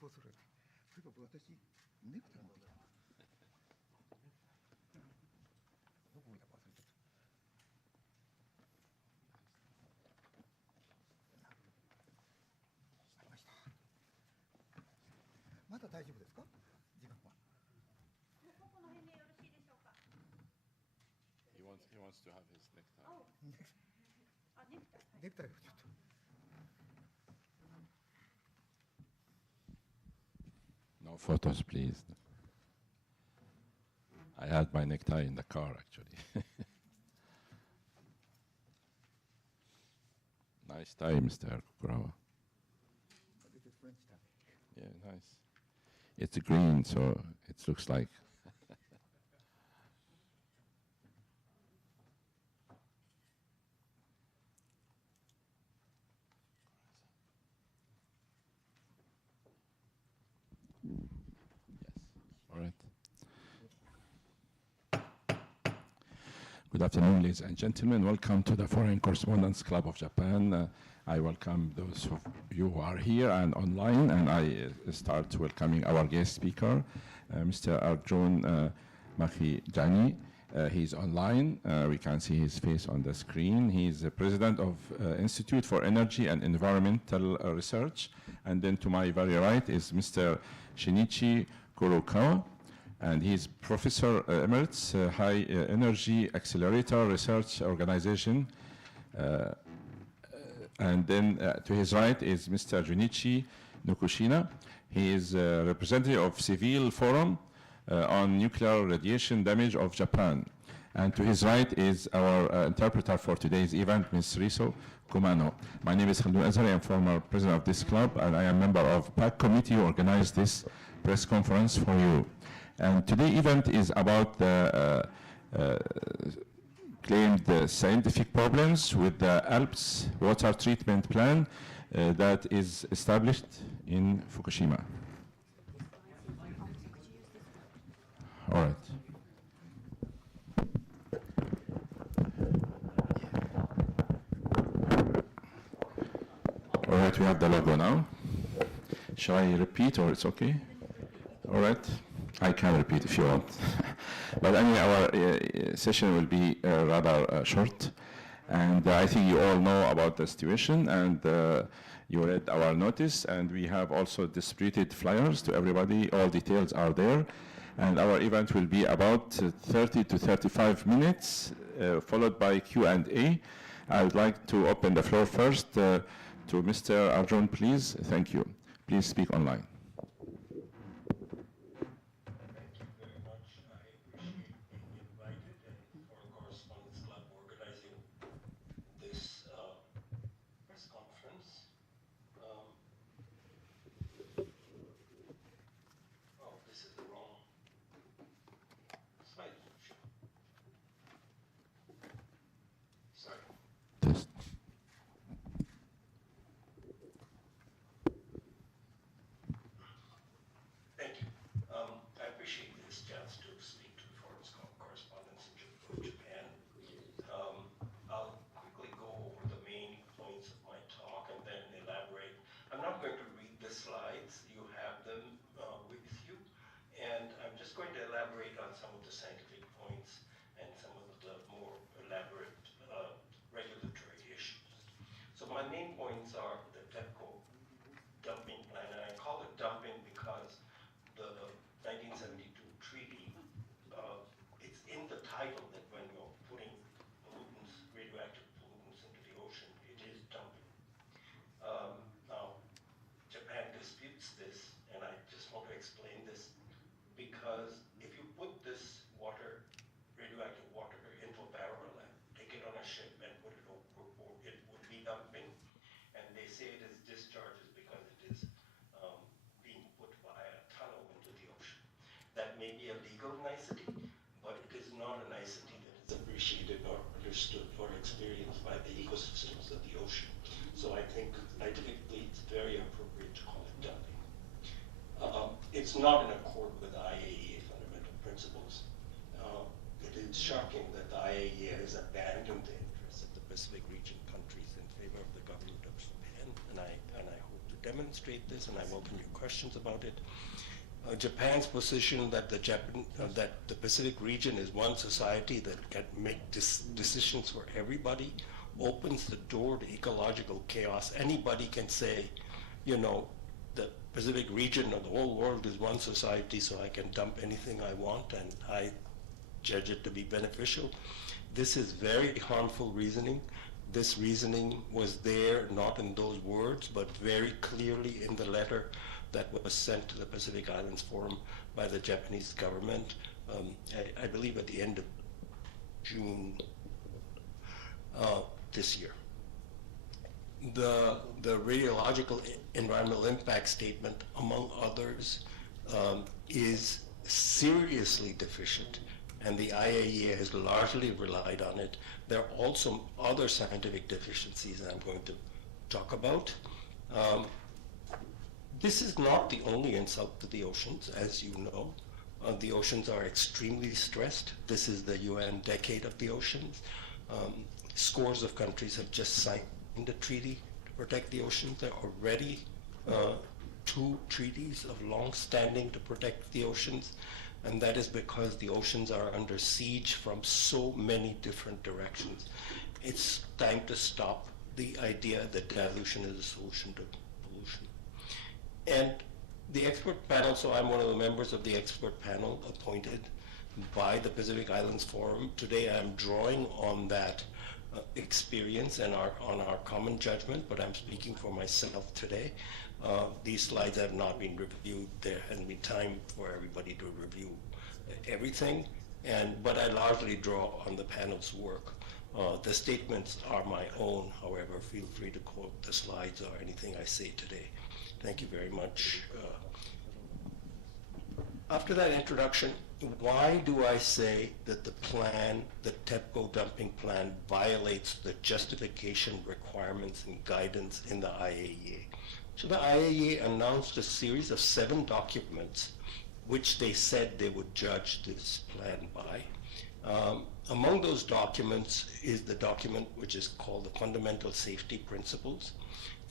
そうする。そういえば私ネクタイ持ってきた。どこや忘れちゃった。ありました。まだ大丈夫ですか？時間は。この辺でよろしいでしょうか。He wants to have his necktie. あ、ネクタイ。ネクタイをちょっと。No photos, please. I had my necktie in the car, actually. Nice tie, Mr. Kurokawa. This is French tie. Yeah, nice. It's green, so it looks like. Yes. All right. Good afternoon, ladies and gentlemen. Welcome to the Foreign Correspondents Club of Japan. I welcome those of you who are here and online, and I start welcoming our guest speaker, Mr. Arjun Makhijani. He's online. We can see his face on the screen. He's the president of Institute for Energy and Environmental Research. And then to my very right is Mr. Shinichi Kurokawa. And he's Professor Emeritus, High Energy Accelerator Research Organization. And then to his right is Mr. Junichi Nukushina. He is a representative of Civil Forum on Nuclear Radiation Damage of Japan. And to his right is our interpreter for today's event, Ms. Riso Kumano. My name is Khaldun Azhari. I'm former president of this club, and I am member of PAC committee who organized this press conference for you. And today's event is about the claimed scientific problems with the ALPS water treatment plan that is established in Fukushima. All right. All right, we have the logo now. Shall I repeat or it's okay? All right. I can repeat if you want. But anyway, our session will be rather short. And I think you all know about the situation, and you read our notice, and we have also distributed flyers to everybody. All details are there. And our event will be about 30 to 35 minutes, followed by Q&A. I would like to open the floor first to Mr. Arjun, please. Thank you. Please speak online. Thank you. I appreciate this chance to speak to the foreign correspondents of Japan. I'll quickly go over the main points of my talk and then elaborate. I'm not going to read the slides. You have them with you. And I'm just going to elaborate on some of the scientific points and some of the more elaborate regulatory issues. So my main points are the TEPCO dumping plan, and I call it dumping because the 1972 treaty, it's in the title that when you're putting pollutants, radioactive pollutants into the ocean, it is dumping. Now, Japan disputes this, and I just want to explain this, because if you put this water, radioactive water, into a barrel and take it on a ship and put it overboard, it would be dumping. And they say it is discharges because it is being put via a tunnel into the ocean. That may be a legal nicety, but it is not a nicety that is appreciated or understood or experienced by the ecosystems of the ocean. So I think scientifically it's very appropriate to call it dumping. It's not in accord with IAEA fundamental principles. It is shocking that the IAEA has abandoned the interests of the Pacific region countries in favor of the government of Japan, and I hope that demonstrate this, and I welcome your questions about it. Japan's position that that the Pacific region is one society that can make decisions for everybody opens the door to ecological chaos. Anybody can say, you know, the Pacific region or the whole world is one society, so I can dump anything I want, and I judge it to be beneficial. This is very harmful reasoning. This reasoning was there, not in those words, but very clearly in the letter that was sent to the Pacific Islands Forum by the Japanese government, I believe at the end of June this year. The radiological environmental impact statement, among others, is seriously deficient, and the IAEA has largely relied on it. There are also other scientific deficiencies that I'm going to talk about. This is not the only insult to the oceans, as you know. The oceans are extremely stressed. This is the UN Decade of the Oceans. Scores of countries have just signed a treaty to protect the oceans. There are already 2 treaties of long standing to protect the oceans, and that is because the oceans are under siege from so many different directions. It's time to stop the idea that dilution is a solution to pollution. And the expert panel, so I'm one of the members of the expert panel appointed by the Pacific Islands Forum. Today I'm drawing on that experience and on our common judgment, but I'm speaking for myself today. These slides have not been reviewed. There hasn't been time for everybody to review everything, but I largely draw on the panel's work. The statements are my own, however, feel free to quote the slides or anything I say today. Thank you very much. After that introduction, why do I say that the plan, the TEPCO dumping plan, violates the justification requirements and guidance in the IAEA? So the IAEA announced a series of 7 documents which they said they would judge this plan by. Among those documents is the document which is called the Fundamental Safety Principles.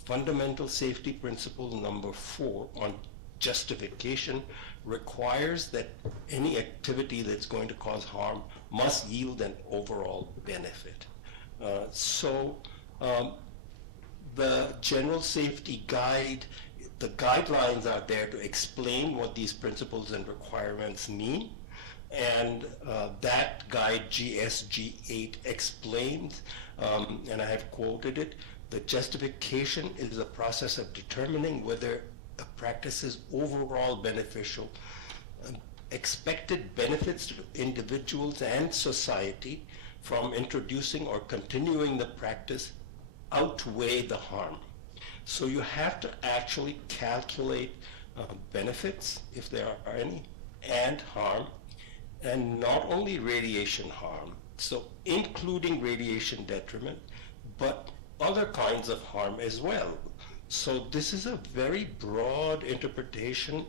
Fundamental Safety Principle number 4 on justification requires that any activity that's going to cause harm must yield an overall benefit. The general safety guide, the guidelines are there to explain what these principles and requirements mean. And that guide, GSG 8, explains, and I have quoted it, the justification is a process of determining whether a practice is overall beneficial. Expected benefits to individuals and society from introducing or continuing the practice outweigh the harm. So you have to actually calculate benefits, if there are any, and harm, and not only radiation harm, so including radiation detriment, but other kinds of harm as well. So this is a very broad interpretation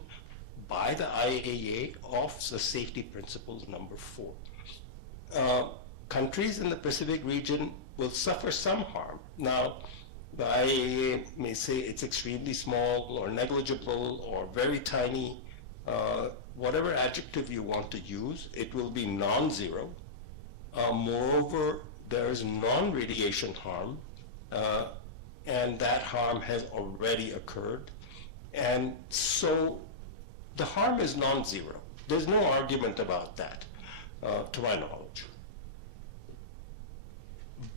by the IAEA of the safety principles number 4. Countries in the Pacific region will suffer some harm. Now, the IAEA may say it's extremely small or negligible or very tiny, whatever adjective you want to use, it will be non-zero. Moreover, there is non-radiation harm, and that harm has already occurred. And so the harm is non-zero. There's no argument about that, to my knowledge.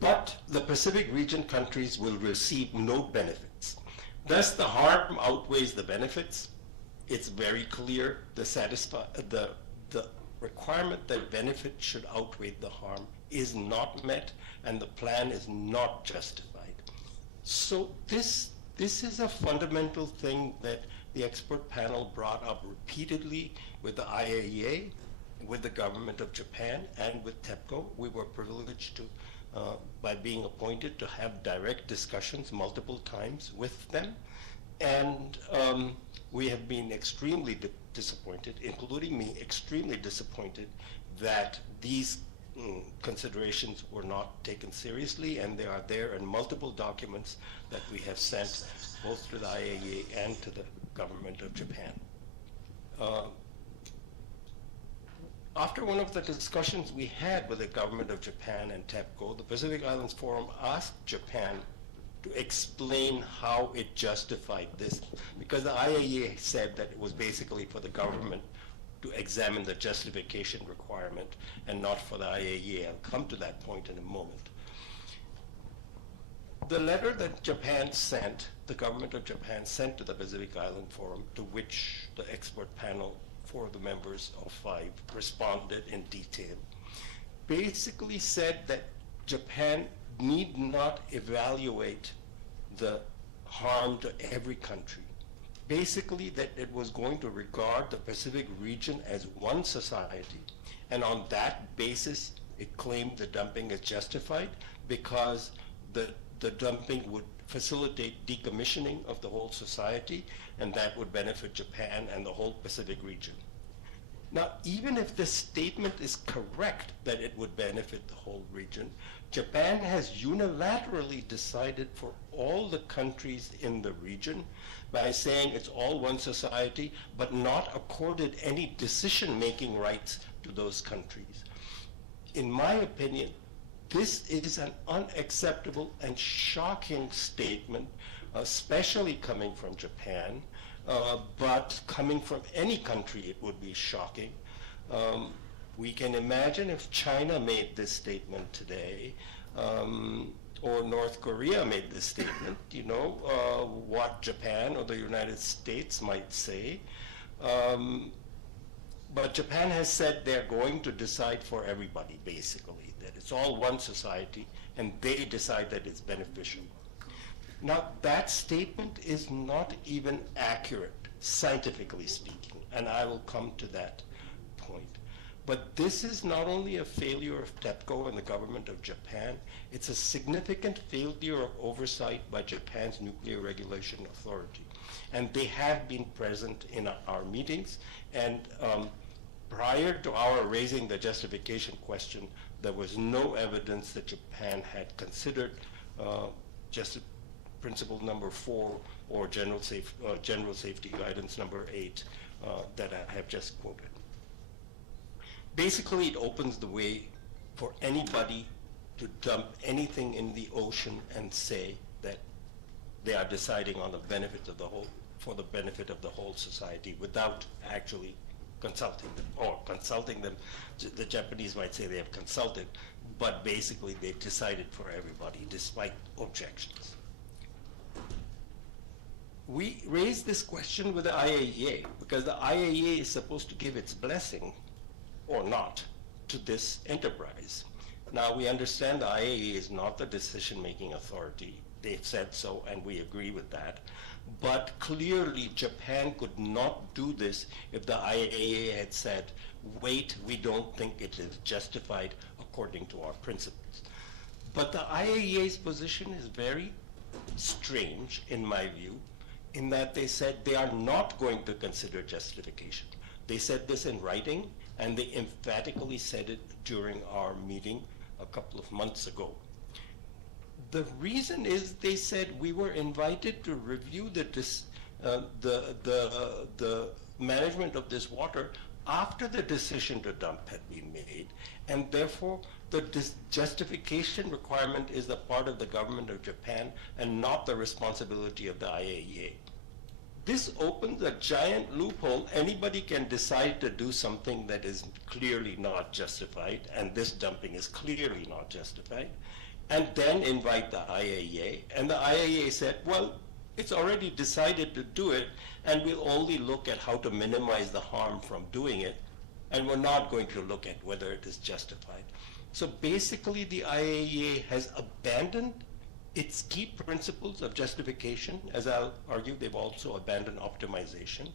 But the Pacific region countries will receive no benefits. Thus, the harm outweighs the benefits. It's very clear the requirement that benefit should outweigh the harm is not met, and the plan is not justified. So this is a fundamental thing that the expert panel brought up repeatedly with the IAEA, with the government of Japan, and with TEPCO. We were privileged to, by being appointed, to have direct discussions multiple times with them. And we have been extremely disappointed, including me, extremely disappointed that these considerations were not taken seriously, and they are there in multiple documents that we have sent both to the IAEA and to the government of Japan. After one of the discussions we had with the government of Japan and TEPCO, the Pacific Islands Forum asked Japan to explain how it justified this, because the IAEA said that it was basically for the government to examine the justification requirement and not for the IAEA. I'll come to that point in a moment. The letter that Japan sent, the government of Japan sent to the Pacific Island Forum, to which the expert panel, 4 of the members of 5, responded in detail, basically said that Japan need not evaluate the harm to every country. Basically that it was going to regard the Pacific region as one society, and on that basis it claimed the dumping is justified because the dumping would facilitate decommissioning of the whole society, and that would benefit Japan and the whole Pacific region. Now, even if this statement is correct that it would benefit the whole region, Japan has unilaterally decided for all the countries in the region by saying it's all one society, but not accorded any decision-making rights to those countries. In my opinion, this is an unacceptable and shocking statement, especially coming from Japan, but coming from any country it would be shocking. We can imagine if China made this statement today, or North Korea made this statement, what Japan or the United States might say. But Japan has said they're going to decide for everybody, basically, that it's all one society, and they decide that it's beneficial. Now, that statement is not even accurate, scientifically speaking, and I will come to that point. But this is not only a failure of TEPCO and the government of Japan, it's a significant failure of oversight by Japan's Nuclear Regulation Authority. And they have been present in our meetings, and prior to our raising the justification question, there was no evidence that Japan had considered just principle number 4 or general safety guidance number 8 that I have just quoted. Basically, it opens the way for anybody to dump anything in the ocean and say that they are deciding on the benefit of the whole, for the benefit of the whole society without actually consulting them, or consulting them. The Japanese might say they have consulted, but basically they've decided for everybody despite objections. We raised this question with the IAEA because the IAEA is supposed to give its blessing or not to this enterprise. Now, we understand the IAEA is not the decision-making authority. They've said so, and we agree with that. But clearly, Japan could not do this if the IAEA had said, wait, we don't think it is justified according to our principles. But the IAEA's position is very strange, in my view, in that they said they are not going to consider justification. They said this in writing, and they emphatically said it during our meeting a couple of months ago. The reason is they said we were invited to review the management of this water after the decision to dump had been made, and therefore the justification requirement is the part of the government of Japan and not the responsibility of the IAEA. This opens a giant loophole. Anybody can decide to do something that is clearly not justified, and this dumping is clearly not justified, and then invite the IAEA. And the IAEA said, well, it's already decided to do it, and we'll only look at how to minimize the harm from doing it, and we're not going to look at whether it is justified. So basically, the IAEA has abandoned its key principles of justification. As I'll argue, they've also abandoned optimization.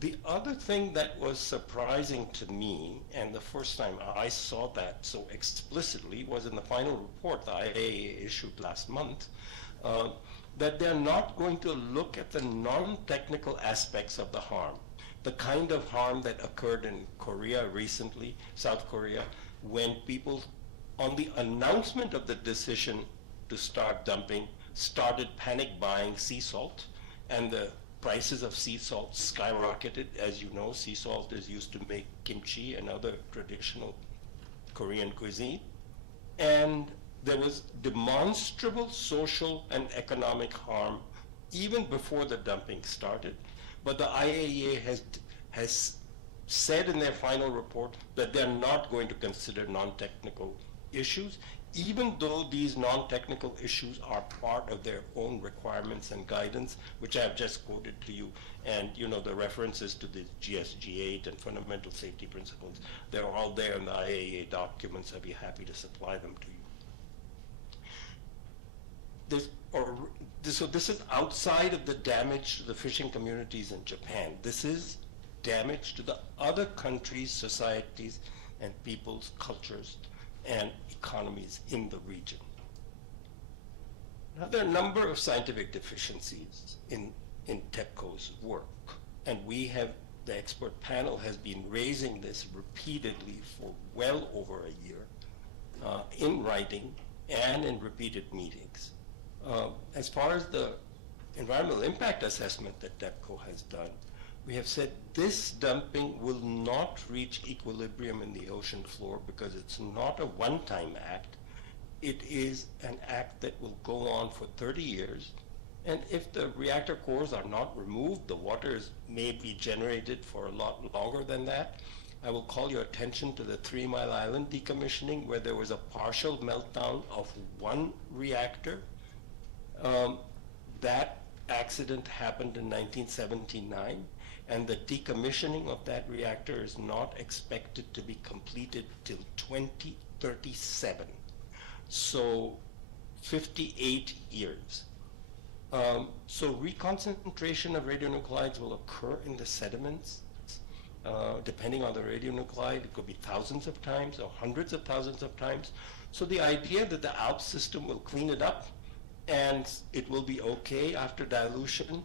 The other thing that was surprising to me, and the first time I saw that so explicitly, was in the final report the IAEA issued last month, that they're not going to look at the non-technical aspects of the harm. The kind of harm that occurred in Korea recently, South Korea, when people, on the announcement of the decision to start dumping, started panic buying sea salt, and the prices of sea salt skyrocketed. As you know, sea salt is used to make kimchi and other traditional Korean cuisine. And there was demonstrable social and economic harm even before the dumping started. But the IAEA has said in their final report that they're not going to consider non-technical issues, even though these non-technical issues are part of their own requirements and guidance, which I've just quoted to you. And the references to the GSG-8 and fundamental safety principles, they're all there in the IAEA documents. I'd be happy to supply them to you. So this is outside of the damage to the fishing communities in Japan. This is damage to the other countries, societies, and people's cultures and economies in the region. Now, there are a number of scientific deficiencies in TEPCO's work, and the expert panel has been raising this repeatedly for well over a year in writing and in repeated meetings. As far as the environmental impact assessment that TEPCO has done, we have said this dumping will not reach equilibrium in the ocean floor because it's not a one-time act. It is an act that will go on for 30 years. And if the reactor cores are not removed, the water may be generated for a lot longer than that. I will call your attention to the 3 Mile Island decommissioning, where there was a partial meltdown of one reactor. That accident happened in 1979. And the decommissioning of that reactor is not expected to be completed till 2037. So 58 years. So reconcentration of radionuclides will occur in the sediments. Depending on the radionuclide, it could be thousands of times or hundreds of thousands of times. So the idea that the ALPS system will clean it up and it will be okay after dilution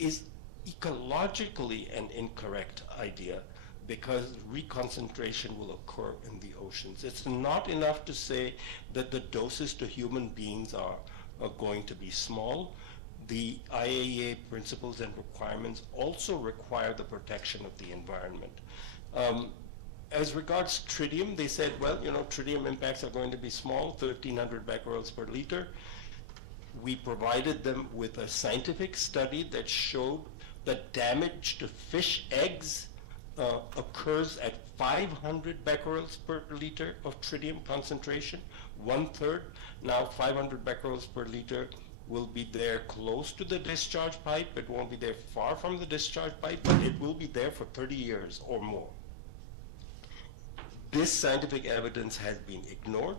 is ecologically an incorrect idea, because reconcentration will occur in the oceans. It's not enough to say that the doses to human beings are going to be small. The IAEA principles and requirements also require the protection of the environment. As regards tritium, they said, well, tritium impacts are going to be small, 1,300 becquerels per liter. We provided them with a scientific study that showed that damage to fish eggs occurs at 500 becquerels per liter of tritium concentration, 1/3. Now 500 becquerels per liter will be there close to the discharge pipe. It won't be there far from the discharge pipe, but it will be there for 30 years or more. This scientific evidence has been ignored.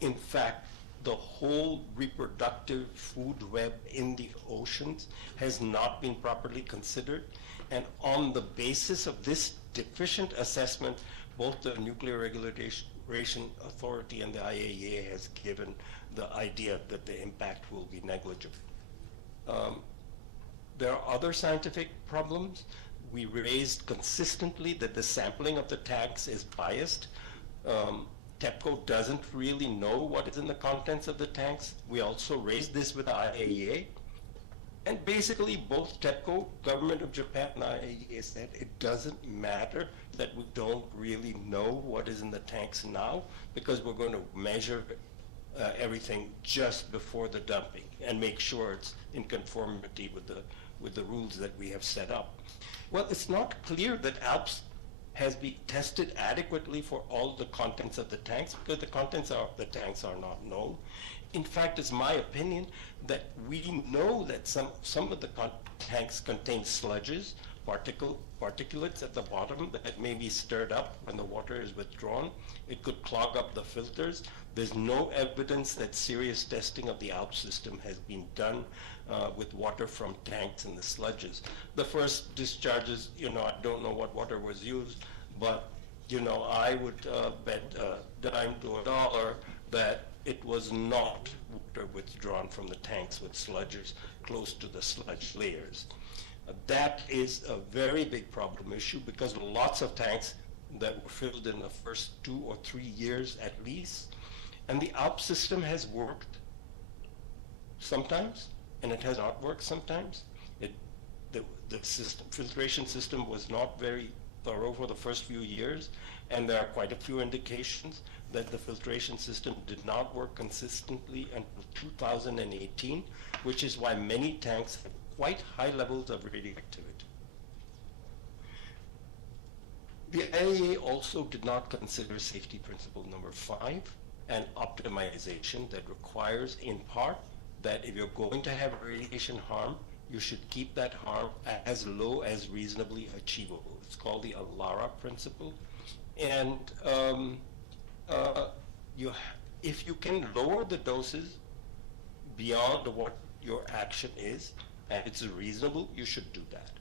In fact, the whole reproductive food web in the oceans has not been properly considered. And on the basis of this deficient assessment, both the Nuclear Regulation Authority and the IAEA has given the idea that the impact will be negligible. There are other scientific problems. We raised consistently that the sampling of the tanks is biased. TEPCO doesn't really know what is in the contents of the tanks. We also raised this with the IAEA. And basically both TEPCO, Government of Japan, and IAEA said it doesn't matter that we don't really know what is in the tanks now, because we're going to measure everything just before the dumping and make sure it's in conformity with the rules that we have set up. Well, it's not clear that ALPS has been tested adequately for all the contents of the tanks, because the contents of the tanks are not known. In fact, it's my opinion that we know that some of the tanks contain sludges, particulates at the bottom that may be stirred up when the water is withdrawn. It could clog up the filters. There's no evidence that serious testing of the ALPS system has been done with water from tanks and the sludges. The first discharges, I don't know what water was used, but I would bet a dime to a dollar that it was not water withdrawn from the tanks with sludges close to the sludge layers. That is a very big problem issue, because lots of tanks that were filled in the first 2 or 3 years at least. And the ALPS system has worked sometimes, and it has not worked sometimes. The filtration system was not very thorough for the first few years, and there are quite a few indications that the filtration system did not work consistently until 2018, which is why many tanks have quite high levels of radioactivity. The IAEA also did not consider safety principle number 5, and optimization, that requires in part that if you're going to have radiation harm, you should keep that harm as low as reasonably achievable. It's called the ALARA principle. And if you can lower the doses beyond what your action is, and it's reasonable, you should do that.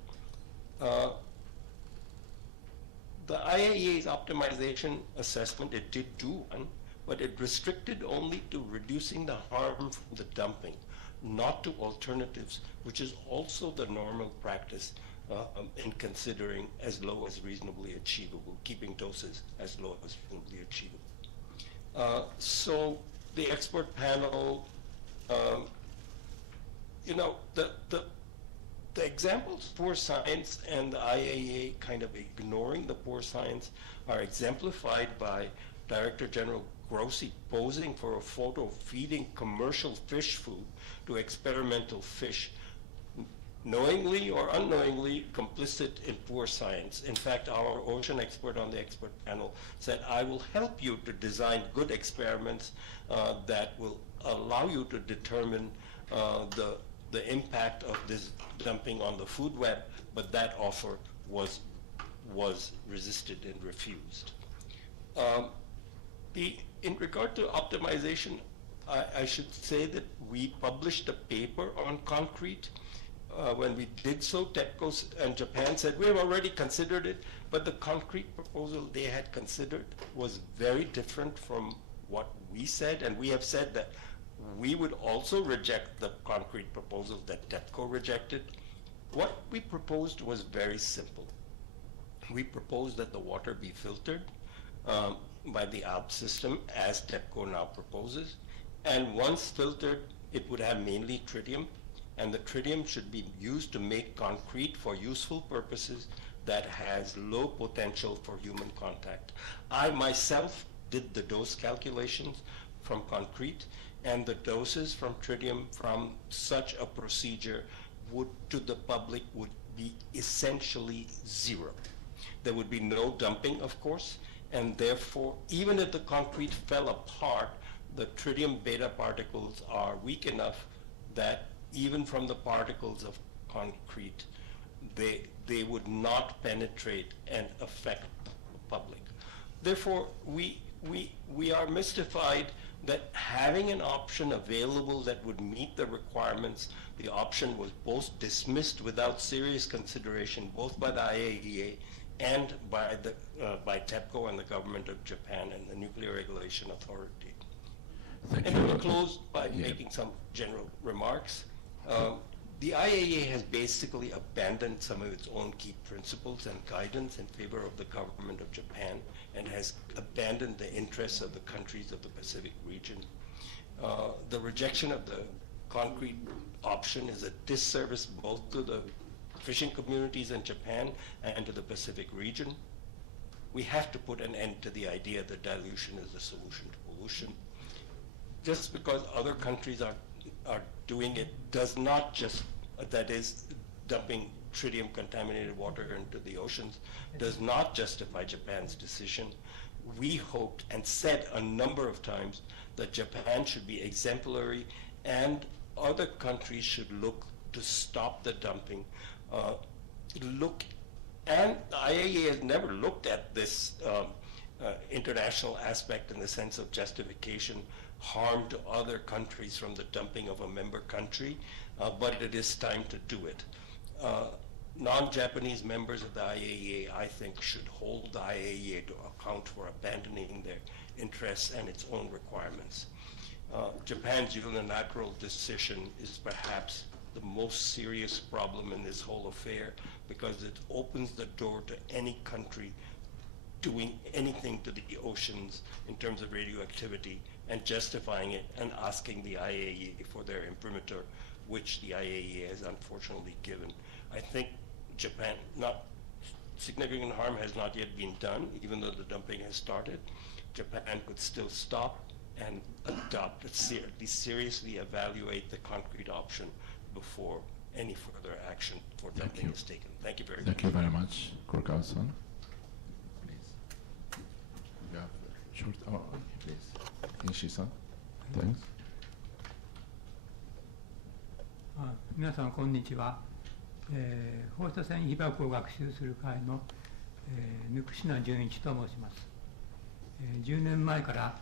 The IAEA's optimization assessment, it did do one, but it restricted only to reducing the harm from the dumping, not to alternatives, which is also the normal practice in considering as low as reasonably achievable, keeping doses as low as reasonably achievable. So the expert panel, the examples, poor science and the IAEA kind of ignoring the poor science, are exemplified by Director General Grossi posing for a photo feeding commercial fish food to experimental fish, knowingly or unknowingly complicit in poor science. In fact, our ocean expert on the expert panel said, I will help you to design good experiments that will allow you to determine the impact of this dumping on the food web, but that offer was resisted and refused. In regard to optimization, I should say that we published a paper on concrete. When we did so, TEPCO and Japan said, we have already considered it, but the concrete proposal they had considered was very different from what we said, and we have said that we would also reject the concrete proposal that TEPCO rejected. What we proposed was very simple. We proposed that the water be filtered by the ALPS system, as TEPCO now proposes, and once filtered, it would have mainly tritium, and the tritium should be used to make concrete for useful purposes that has low potential for human contact. I myself did the dose calculations from concrete, and the doses from tritium from such a procedure to the public would be essentially zero. There would be no dumping, of course, and therefore, even if the concrete fell apart, the tritium beta particles are weak enough that even from the particles of concrete, they would not penetrate and affect the public. Therefore, we are mystified that having an option available that would meet the requirements, the option was both dismissed without serious consideration, both by the IAEA and by TEPCO and the government of Japan and the Nuclear Regulation Authority. Thank And you. to close by making some general remarks. The IAEA has basically abandoned some of its own key principles and guidance in favor of the government of Japan, and has abandoned the interests of the countries of the Pacific region. The rejection of the concrete option is a disservice both to the fishing communities in Japan and to the Pacific region. We have to put an end to the idea that dilution is the solution to pollution. Just because other countries are doing it does not just, that is, dumping tritium contaminated water into the oceans, does not justify Japan's decision. We hoped and said a number of times that Japan should be exemplary and other countries should look to stop the dumping. And the IAEA has never looked at this international aspect in the sense of justification, harm to other countries from the dumping of a member country, but it is time to do it. Non-Japanese members of the IAEA, I think, should hold the IAEA to account for abandoning their interests and its own requirements. Japan's unilateral decision is perhaps the most serious problem in this whole affair, because it opens the door to any country doing anything to the oceans in terms of radioactivity and justifying it and asking the IAEA for their imprimatur, which the IAEA has unfortunately given. I think Japan, not significant harm has not yet been done, even though the dumping has started. Japan could still stop and adopt, seriously evaluate the concrete option before any further action for dumping is taken. Thank you very much. Thank you very much. Kurokawa-san, please. You have short, please. Nishi-san, thanks. 皆さんこんにちは。放射線被曝を学習する会の、ぬくしな純一と申します。10年前から、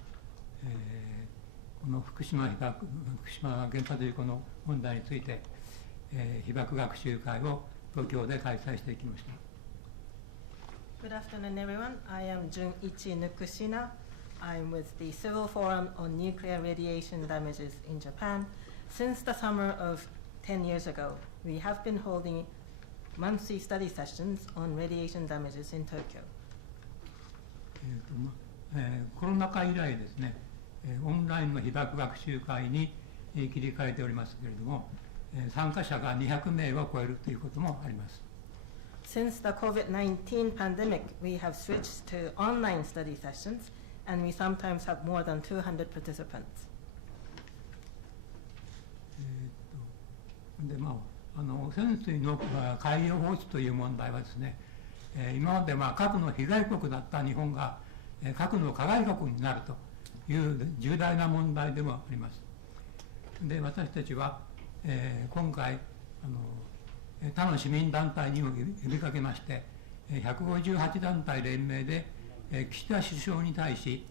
この福島原発事故の問題について、被爆学習会を東京で開催してきました。Good afternoon, everyone. I am Junichi Nukushina. I'm with the Civil Forum on Nuclear Radiation Damages in Japan. Since the summer of 10 years ago, we have been holding monthly study sessions on radiation damages in Tokyo. コロナ禍以来ですね、オンラインの被爆学習会に切り替えておりますけれども、参加者が200名を超えるということもあります。Since the COVID-19 pandemic, we have switched to online study sessions, and we sometimes have more than 200 participants. で汚染水の海洋放出という問題はですね、今まで核の被害国だった日本が核の加害国になるという重大な問題でもあります。で、私たちは、今回他の市民団体にも呼びかけまして、158団体連名で岸田首相に対し、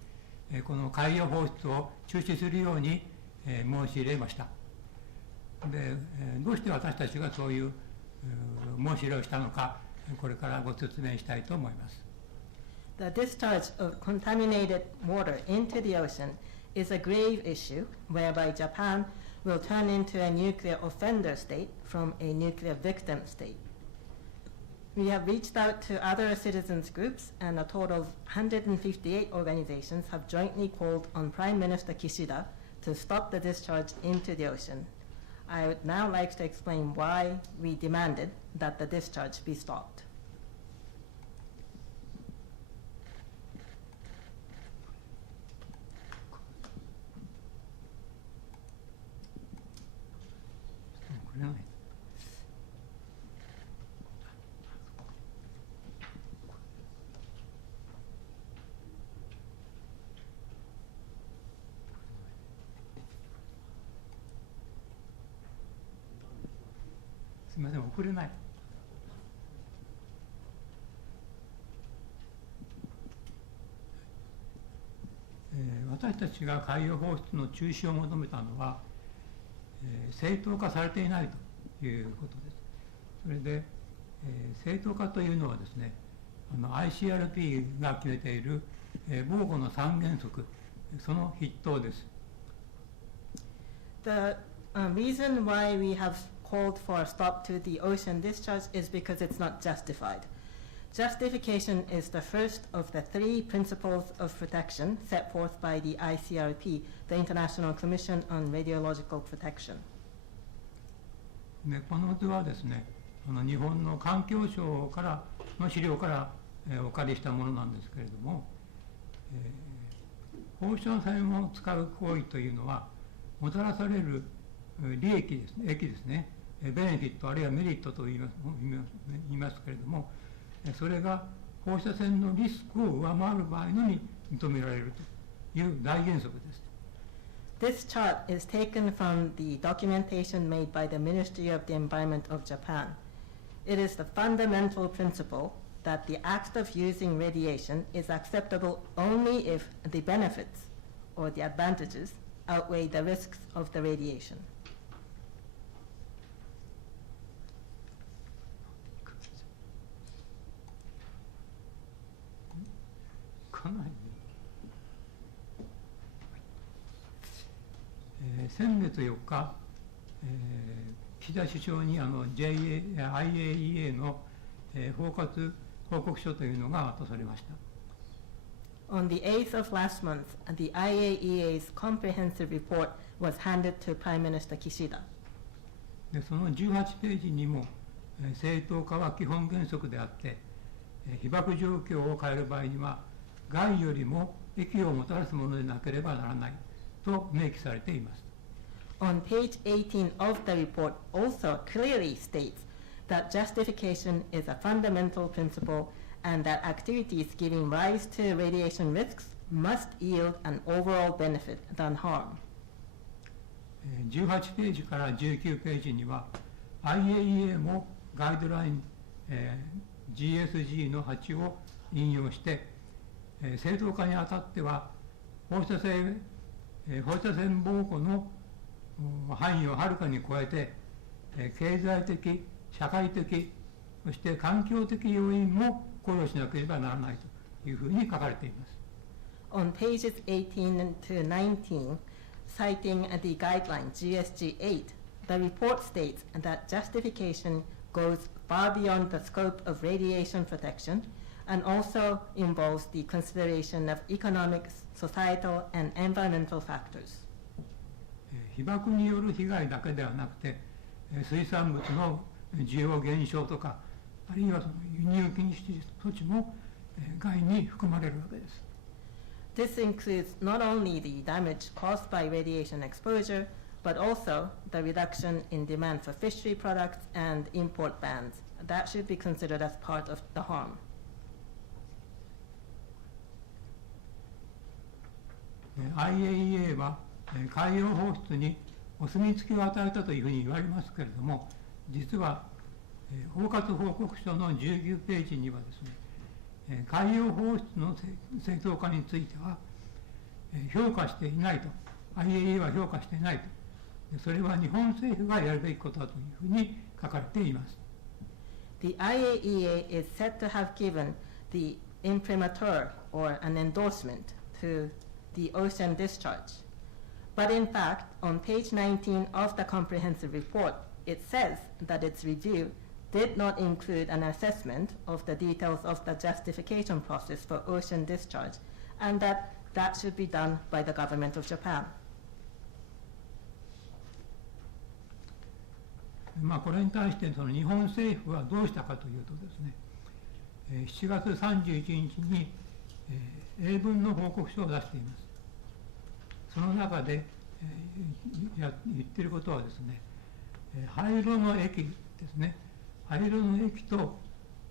この海洋放出を中止するように申し入れました。で、どうして私たちがそういう申し入れをしたのか、これからご説明したいと思います。The discharge of contaminated water into the ocean is a grave issue whereby Japan will turn into a nuclear offender state from a nuclear victim state. We have reached out to other citizens groups, and a total of 158 organizations have jointly called on Prime Minister Kishida to stop the discharge into the ocean. I would now like to explain why we demanded that the discharge be stopped. Really? すみません、送れない。私たちが海洋放出の中止を求めたのは、正当化されていないということです。それで、正当化というのはですね、ICRP が決めている、防護の3原則、その筆頭です。The reason why we have called for a stop to the ocean discharge is because it's not justified. Justification is the first of the 3 principles of protection set forth by the ICRP, the International Commission on Radiological Protection. この図はですね、日本の環境省からの資料から、お借りしたものなんですけれども、放射線を使う行為というのはもたらされる利益ですね、益ですね、ベネフィットあるいはメリットと言いますけれども、それが放射線のリスクを上回る場合のみ認められるという大原則です。This chart is taken from the documentation made by the Ministry of the Environment of Japan. It is the fundamental principle that the act of using radiation is acceptable only if the benefits or the advantages outweigh the risks of the radiation. 先月4日、岸田首相にIAEA の包括報告書というのが渡されました。On the 8th of last month, the IAEA's comprehensive report was handed to Prime Minister Kishida. でその18ページにも、正当化は基本原則であって、被爆状況を変える場合には、害よりも益をもたらすものでなければならないと明記されています。On page 18 of the report also clearly states that justification is a fundamental principle and that activities giving rise to radiation risks must yield an overall benefit than harm. 18ページから19ページには IAEA もガイドライン、GSG の8を引用して、正当化にあたっては放射線暴行の範囲をはるかに超えて、経済的、社会的、そして環境的要因も考慮しなければならないというふうに書かれています。On pages 18 to 19, citing the guideline GSG-8, the report states that justification goes far beyond the scope of radiation protection and also involves the consideration of economic, societal, and environmental factors. 被爆による被害だけではなくて、水産物の需要減少とか、あるいはその輸入禁止措置も害に含まれるわけです。This includes not only the damage caused by radiation exposure, but also the reduction in demand for fishery products and import bans. That should be considered as part of the harm. IAEA は海洋放出にお墨付きを与えたというふうに言われますけれども、実は包括報告書の19ページにはですね、海洋放出の正当化については評価していないと、IAEA は評価していないと、それは日本政府がやるべきことだというふうに書かれています。The IAEA is said to have given the imprimatur or an endorsement to the ocean discharge. But in fact, on page 19 of the comprehensive report, it says that its review did not include an assessment of the details of the justification process for ocean discharge, and that should be done by the government of Japan. これに対してその日本政府はどうしたかというとですね、7月31日に、英文の報告書を出しています。その中で、言っていることはですね、廃炉の駅ですね、廃炉の駅と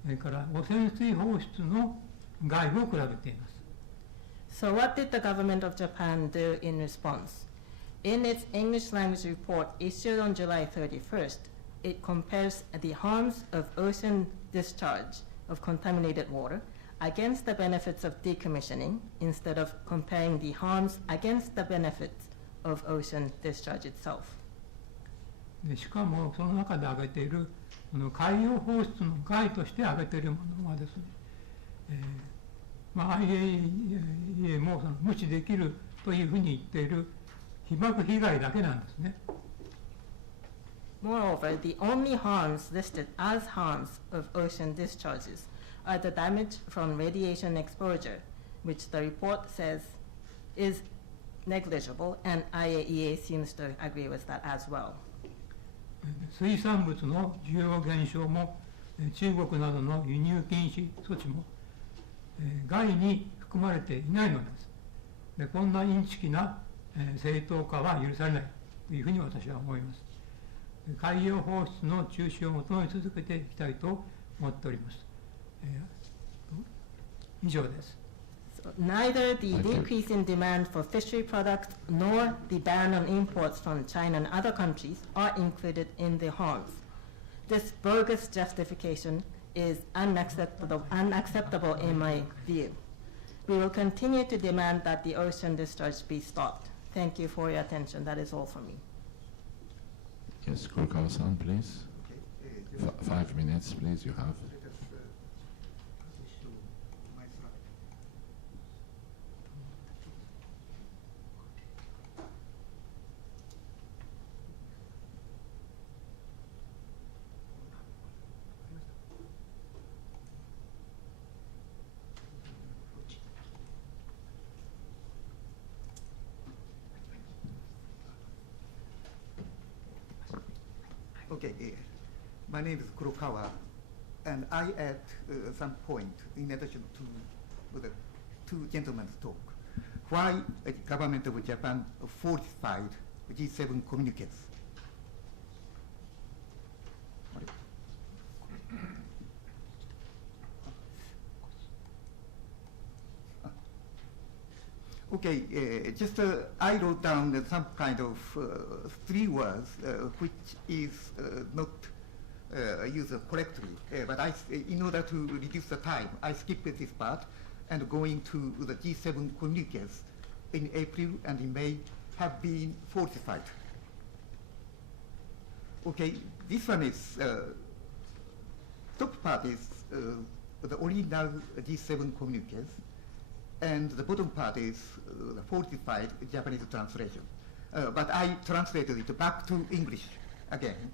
それから汚染水放出の害を比べています。So what did the government of Japan do in response? In its English language report issued on July 31st, it compares the harms of ocean discharge of contaminated water against the benefits of decommissioning instead of comparing the harms against the benefits of ocean discharge itself. でしかもその中で挙げている海洋放出の害として挙げているものはですね、IAEA もその無視できるというふうに言っている被爆被害だけなんですね。Moreover, the only harms listed as harms of ocean discharges are the damage from radiation exposure, which the report says is negligible, and IAEA seems to agree with that as well. 水産物の需要減少も中国などの輸入禁止措置も害に含まれていないのです。でこんなインチキな正当化は許されないというふうに私は思います。海洋放出の中止を求め続けていきたいと思っております。以上です。Neither the decrease in demand for fishery products nor the ban on imports from China and other countries are included in the harms. This bogus justification is unacceptable in my view. We will continue to demand that the ocean discharge be stopped. Thank you for your attention. That is all for me. Yes, Kurokawa-san, please. 5 minutes, please, you have. Okay, my name is Kurokawa, and I at some point, in addition to the two gentlemen's talk, why the government of Japan fortified G7 communiques. Okay, just I wrote down some kind of 3 words which is not used correctly, but in order to reduce the time, I skipped this part and going to the G7 communiques in April and in May have been fortified. Okay, this one is, top part is the original G7 communiques, and the bottom part is the fortified Japanese translation. But I translated it back to English again.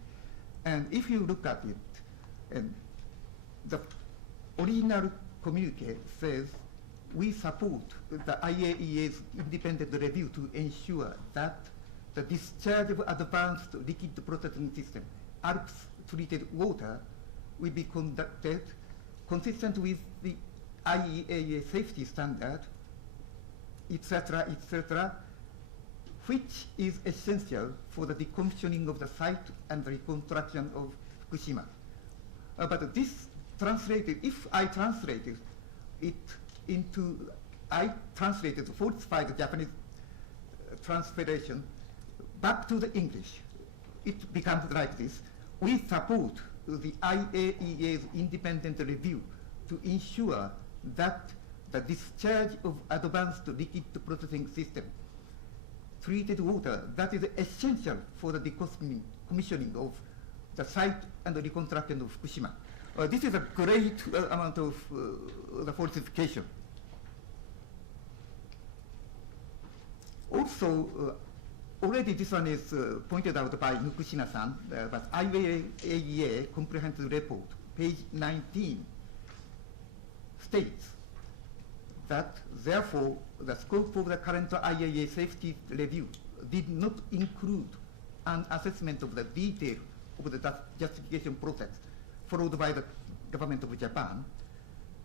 And if you look at it, and the original communique says, we support the IAEA's independent review to ensure that the discharge of advanced liquid processing system, ALPS treated water, will be conducted consistent with the IAEA safety standard, etc., etc., which is essential for the decommissioning of the site and the reconstruction of Fukushima. But this translated, if I translated it into, I translated the fortified Japanese translation back to the English. It becomes like this: we support the IAEA's independent review to ensure that the discharge of advanced liquid processing system, treated water, that is essential for the decommissioning of the site and the reconstruction of Fukushima. This is a great amount of the fortification. Also, already this one is pointed out by Nukushina-san, but IAEA comprehensive report, page 19, states that therefore the scope of the current IAEA safety review did not include an assessment of the detail of the justification process followed by the government of Japan.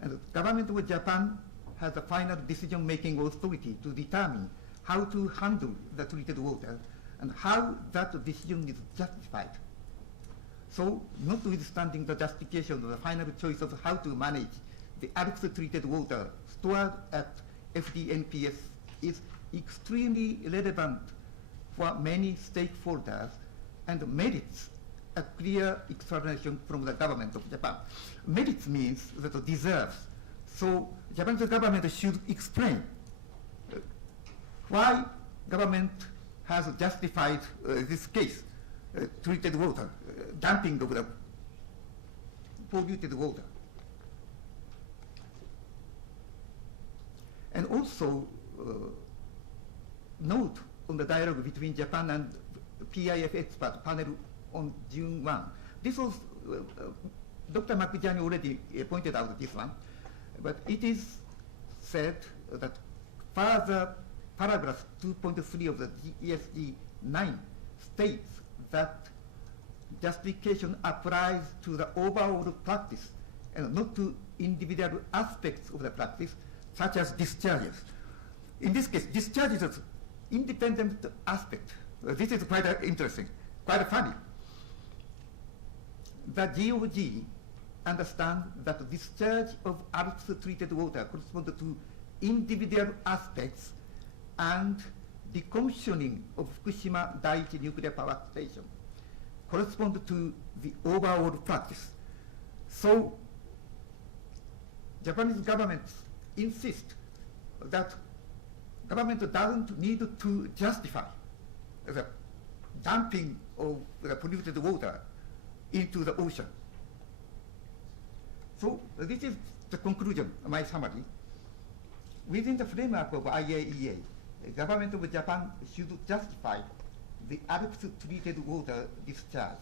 And the government of Japan has the final decision-making authority to determine how to handle the treated water and how that decision is justified. So, notwithstanding the justification of the final choice of how to manage the ALPS treated water stored at FDNPS is extremely relevant for many stakeholders and merits a clear explanation from the government of Japan. Merits means that deserves. So Japanese government should explain why government has justified this case, treated water, dumping of the polluted water. And also note on the dialogue between Japan and PIF expert panel on June 1. This was, Dr. Makhijani already pointed out this one, but it is said that further paragraph 2.3 of the GESG 9 states that justification applies to the overall practice and not to individual aspects of the practice, such as discharges. In this case, discharge is an independent aspect. This is quite interesting, quite funny. The GOG understands that discharge of ALPS treated water corresponds to individual aspects and decommissioning of Fukushima Daiichi nuclear power station correspond to the overall practice. So, Japanese government insists that government doesn't need to justify the dumping of the polluted water into the ocean. So this is the conclusion, my summary. Within the framework of IAEA, the government of Japan should justify the ALPS treated water discharge.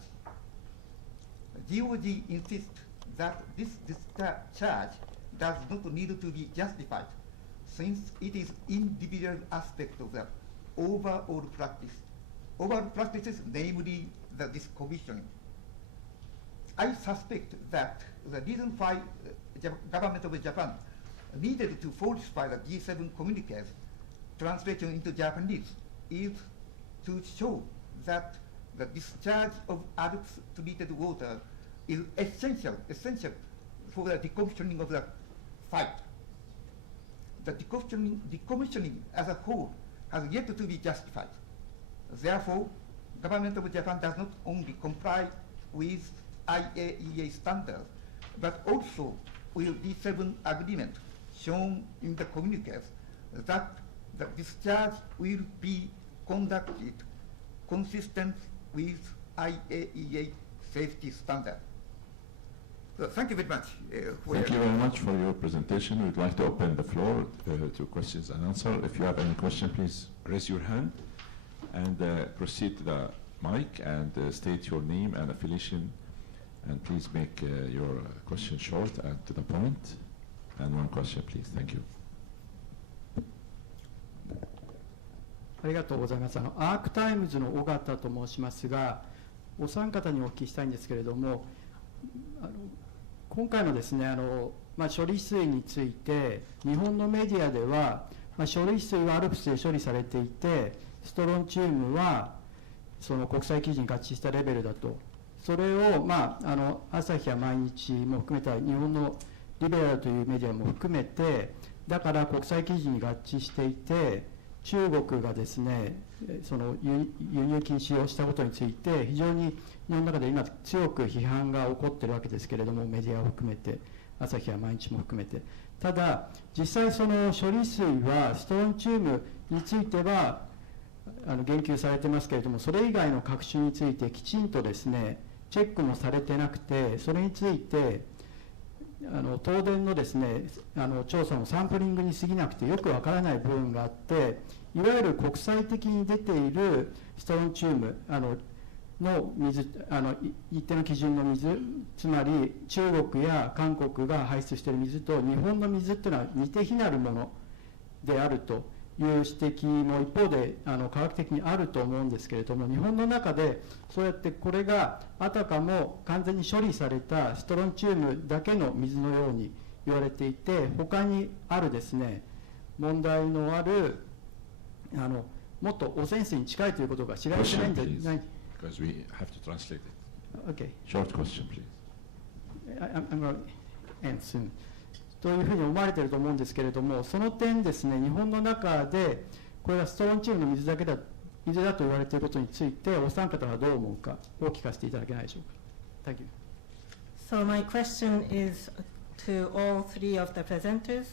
GOG insists that this discharge does not need to be justified, since it is individual aspect of the overall practice. Overall practices, namely the decommissioning. I suspect that the reason why the government of Japan needed to falsify the G7 communiques translation into Japanese is to show that the discharge of ALPS treated water is essential for the decommissioning of the fight. The decommissioning as a whole has yet to be justified. Therefore, government of Japan does not only comply with IAEA standards, but also with D7 agreement shown in the communiques that the discharge will be conducted consistent with IAEA safety standard. So thank you very much. Thank you very much for your presentation. We'd like to open the floor to questions and answers. If you have any question, please raise your hand and proceed to the mic and state your name and affiliation. And please make your question short and to the point. And one question, please. Thank you. ありがとうございます。アークタイムズの尾形と申しますが、お三方にお聞きしたいんですけれども、今回のですね、処理水について、日本のメディアでは、処理水はALPSで処理されていて、ストロンチウムはその国際基準に合致したレベルだと、それを、朝日や毎日も含めた日本のリベラルというメディアも含めて、だから国際基準に合致していて、中国がですね、その輸入禁止をしたことについて、非常に日本の中で今、強く批判が起こっているわけですけれども、メディアを含めて、朝日や毎日も含めて。ただ、実際、その処理水は、ストロンチウムについては、言及されてますけれども、それ以外の各種について、きちんとですね、チェックもされてなくて、それについて、東電のですね、調査のサンプリングに過ぎなくてよくわからない部分があって、いわゆる国際的に出ているストロンチウムの水、一定の基準の水、つまり中国や韓国が排出している水と日本の水っていうのは似て非なるものであるという指摘も一方で科学的にあると思うんですけれども、日本の中でそうやってこれがあたかも完全に処理されたストロンチウムだけの水のように言われていて、他にあるですね、問題のあるもっと汚染水に近いということが知られてないんじゃない。Because we have to translate it. Okay. Short question, please. I'm going to end soon. というふうに思われていると思うんですけれども、その点ですね、日本の中でこれがストロンチウムの水だと言われていることについて、お三方はどう思うかを聞かせていただけないでしょうか。Thank you. So my question is to all three of the presenters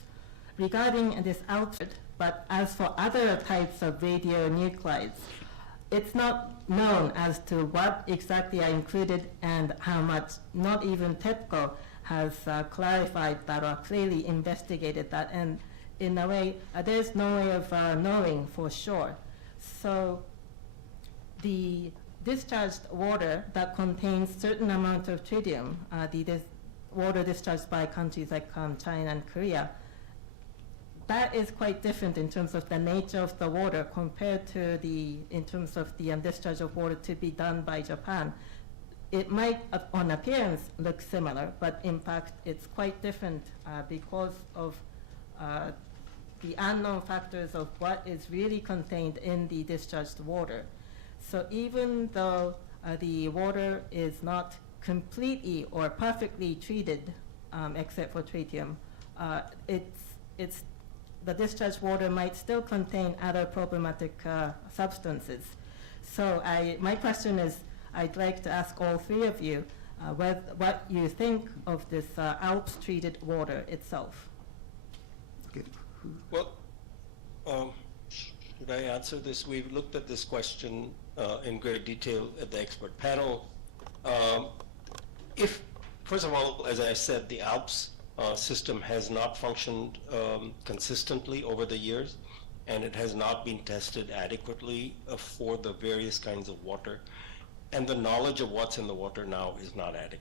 regarding this output, but as for other types of radionuclides, it's not known as to what exactly are included and how much. Not even TEPCO has clarified that or clearly investigated that, and in a way, there's no way of knowing for sure. So the discharged water that contains certain amount of tritium, the water discharged by countries like China and Korea, that is quite different in terms of the nature of the water compared to in terms of the discharge of water to be done by Japan. It might, on appearance, look similar, but in fact, it's quite different because of the unknown factors of what is really contained in the discharged water. So even though the water is not completely or perfectly treated, except for tritium, the discharged water might still contain other problematic substances. So my question is, I'd like to ask all three of you what you think of this ALPS treated water itself. Okay. Well, should I answer this? We've looked at this question in great detail at the expert panel. First of all, as I said, the ALPS system has not functioned consistently over the years, and it has not been tested adequately for the various kinds of water, and the knowledge of what's in the water now is not adequate.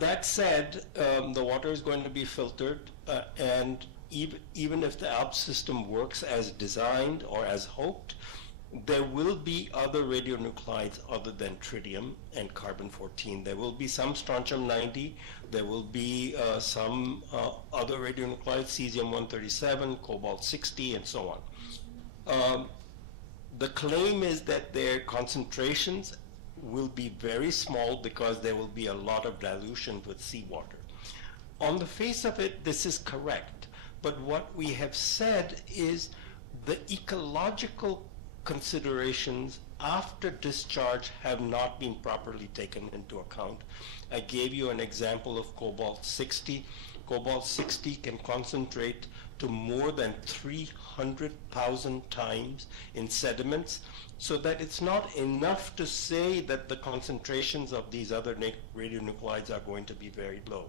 That said, the water is going to be filtered, and even if the ALPS system works as designed or as hoped, There will be other radionuclides other than tritium and carbon-14. There will be some strontium-90. There will be some other radionuclides, cesium-137, cobalt-60, and so on. The claim is that their concentrations will be very small because there will be a lot of dilution with seawater. On the face of it, this is correct. But what we have said is the ecological considerations after discharge have not been properly taken into account. I gave you an example of cobalt-60. Cobalt-60 can concentrate to more than 300,000 times in sediments, so that it's not enough to say that the concentrations of these other radionuclides are going to be very low.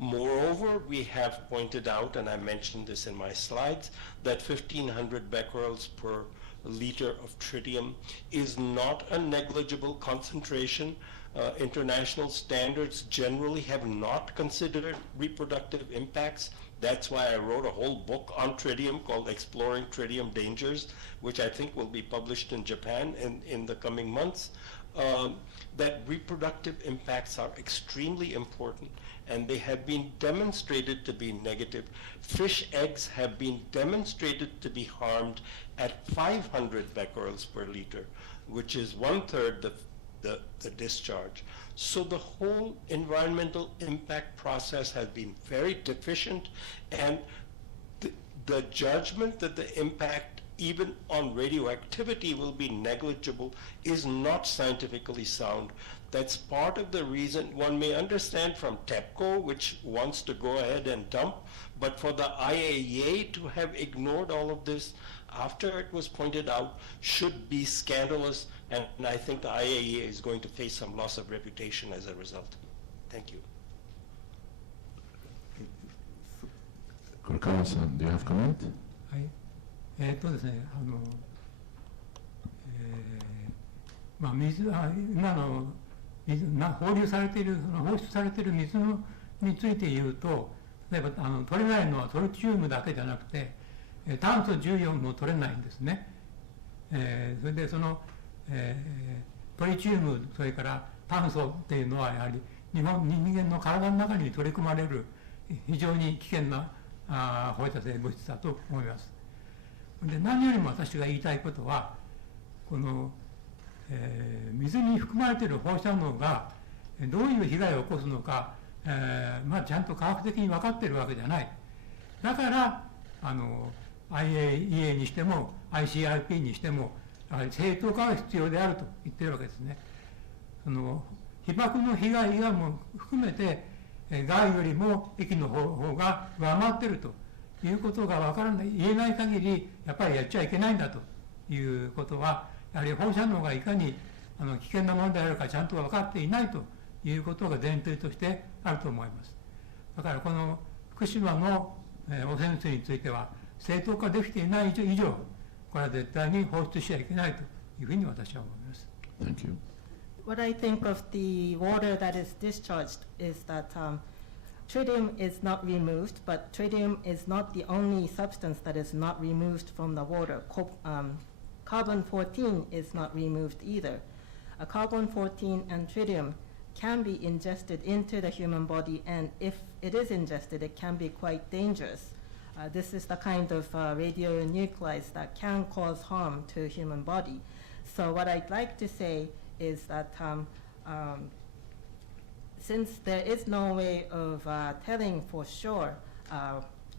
Moreover, we have pointed out, and I mentioned this in my slides, that 1,500 becquerels per liter of tritium is not a negligible concentration. International standards generally have not considered reproductive impacts. That's why I wrote a whole book on tritium called Exploring Tritium Dangers, which I think will be published in Japan in the coming months. That reproductive impacts are extremely important, and they have been demonstrated to be negative. Fish eggs have been demonstrated to be harmed at 500 becquerels per liter, which is 1/3 the discharge. So the whole environmental impact process has been very deficient, and the judgment that the impact even on radioactivity will be negligible is not scientifically sound. That's part of the reason one may understand from TEPCO, which wants to go ahead and dump, but for the IAEA to have ignored all of this after it was pointed out should be scandalous, and I think the IAEA is going to face some loss of reputation as a result. Thank you. Kurokawa-san, do you have comment? はい。ですね、まあ水は今の放流されている放出されている水のについて言うと、例えば取れないのはトリチウムだけじゃなくて、炭素14も取れないんですね。それでその、トリチウムそれから炭素っていうのはやはり人間の体の中に取り込まれる非常に危険な放射性物質だと思います。で何よりも私が言いたいことはこの、水に含まれている放射能がどういう被害を起こすのか、まあ、ちゃんと科学的に分かっているわけじゃない。だからIAEA にしても ICRP にしてもやはり正当化が必要であると言っているわけですね。被爆の被害がも含めて害よりも益の方が上回っているということが分からない、言えない限りやっぱりやっちゃいけないんだということは、やはり放射能がいかに危険なものであるかちゃんと分かっていないということが前提としてあると思います。だからこの福島の汚染水については正当化できていない以上、これは絶対に放出しちゃいけないというふうに私は思います。Thank you. What I think of the water that is discharged is that tritium is not removed, but tritium is not the only substance that is not removed from the water. Carbon-14 is not removed either. Carbon-14 and tritium can be ingested into the human body, and if it is ingested, it can be quite dangerous. This is the kind of radionuclides that can cause harm to the human body. So what I'd like to say is that since there is no way of telling for sure,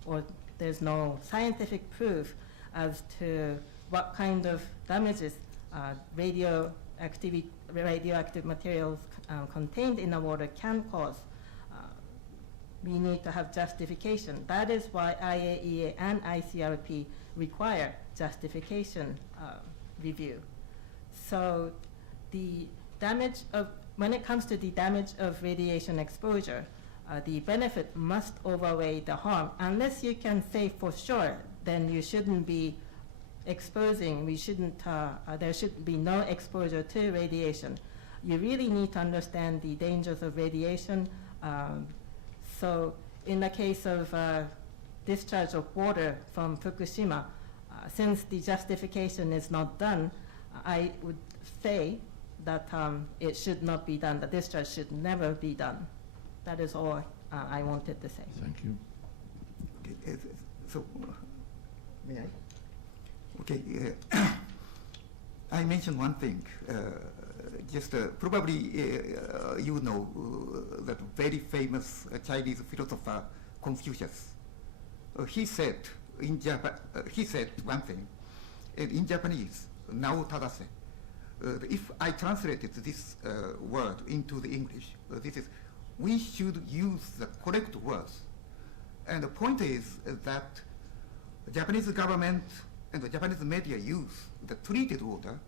or there's no scientific proof as to what kind of damages radioactive materials contained in the water can cause, we need to have justification. That is why IAEA and ICRP require justification review. So the damage of, when it comes to the damage of radiation exposure, the benefit must outweigh the harm. Unless you can say for sure, then you shouldn't be exposing, there should be no exposure to radiation. You really need to understand the dangers of radiation. So in the case of discharge of water from Fukushima, since the justification is not done, I would say that it should not be done. The discharge should never be done. That is all I wanted to say. Thank you. Okay, so, may I? Okay, I mentioned one thing. Just probably you know that very famous Chinese philosopher Confucius. He said he said one thing in Japanese. Nao tadase. If I translated this word into the English, this is we should use the correct words. And the point is that the Japanese government and the Japanese media use the treated water,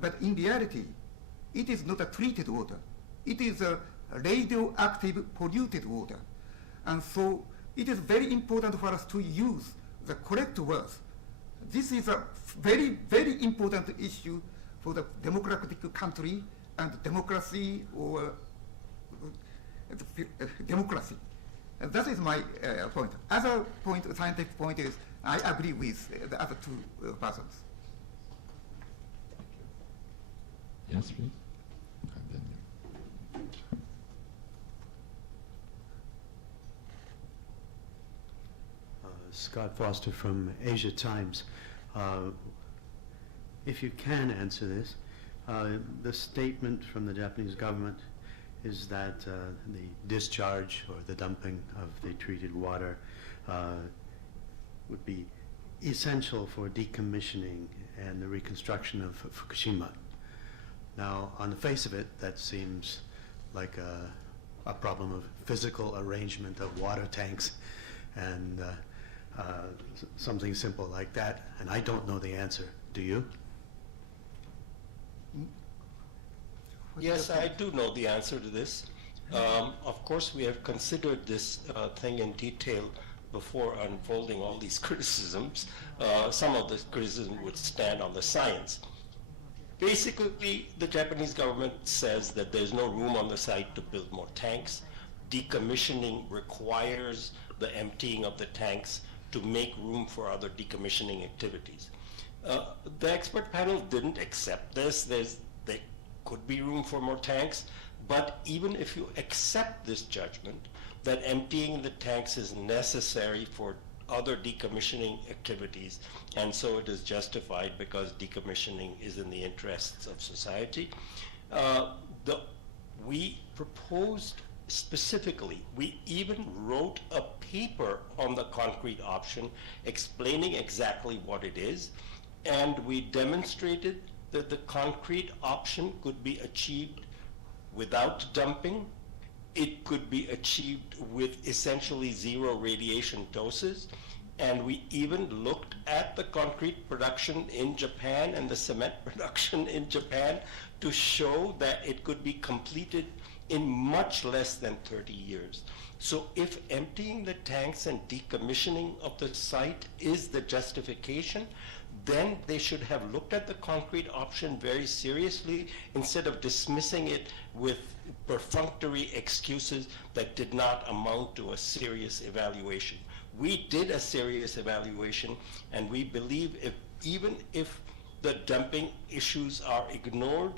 but in reality, it is not a treated water. It is a radioactive polluted water. And so it is very important for us to use the correct words. This is a very, very important issue for the democratic country and democracy or democracy. And that is my point. Other point, scientific point is I agree with the other two persons. Yes, please. And then you. Scott Foster from Asia Times. If you can answer this, the statement from the Japanese government is that the discharge or the dumping of the treated water would be essential for decommissioning and the reconstruction of Fukushima. Now, on the face of it, that seems like a problem of physical arrangement of water tanks and something simple like that, and I don't know the answer. Do you? Yes, I do know the answer to this. Of course, we have considered this thing in detail before unfolding all these criticisms. Some of the criticism would stand on the science. Basically, the Japanese government says that there's no room on the site to build more tanks. Decommissioning requires the emptying of the tanks to make room for other decommissioning activities. The expert panel didn't accept this. There could be room for more tanks, but even if you accept this judgment that emptying the tanks is necessary for other decommissioning activities, and so it is justified because decommissioning is in the interests of society. We proposed specifically, we even wrote a paper on the concrete option explaining exactly what it is, and we demonstrated that the concrete option could be achieved without dumping. It could be achieved with essentially zero radiation doses. And we even looked at the concrete production in Japan and the cement production in Japan to show that it could be completed in much less than 30 years. So if emptying the tanks and decommissioning of the site is the justification, then they should have looked at the concrete option very seriously instead of dismissing it with perfunctory excuses that did not amount to a serious evaluation. We did a serious evaluation, and we believe even if the dumping issues are ignored,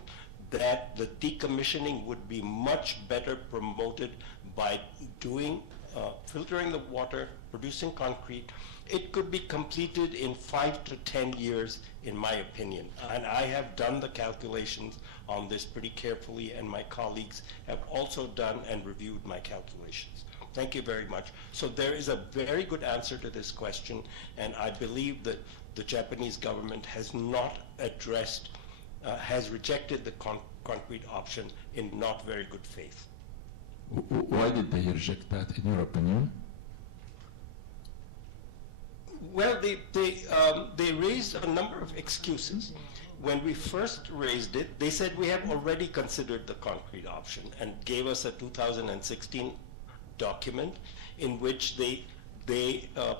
that the decommissioning would be much better promoted by doing, filtering the water, producing concrete. It could be completed in 5 to 10 years, in my opinion. And I have done the calculations on this pretty carefully, and my colleagues have also done and reviewed my calculations. Thank you very much. So there is a very good answer to this question, and I believe that the Japanese government has not addressed, has rejected the concrete option in not very good faith. Why did they reject that, in your opinion? Well, they raised a number of excuses. When we first raised it, they said we have already considered the concrete option and gave us a 2016 document in which they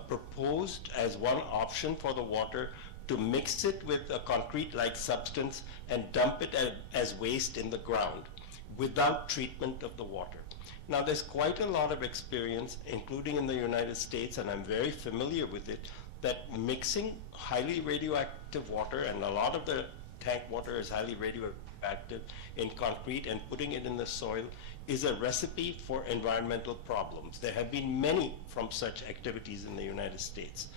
proposed as one option for the water to mix it with a concrete-like substance and dump it as waste in the ground without treatment of the water. Now, there's quite a lot of experience, including in the United States, and I'm very familiar with it, that mixing highly radioactive water, and a lot of the tank water is highly radioactive, in concrete and putting it in the soil is a recipe for environmental problems. There have been many from such activities in the United States.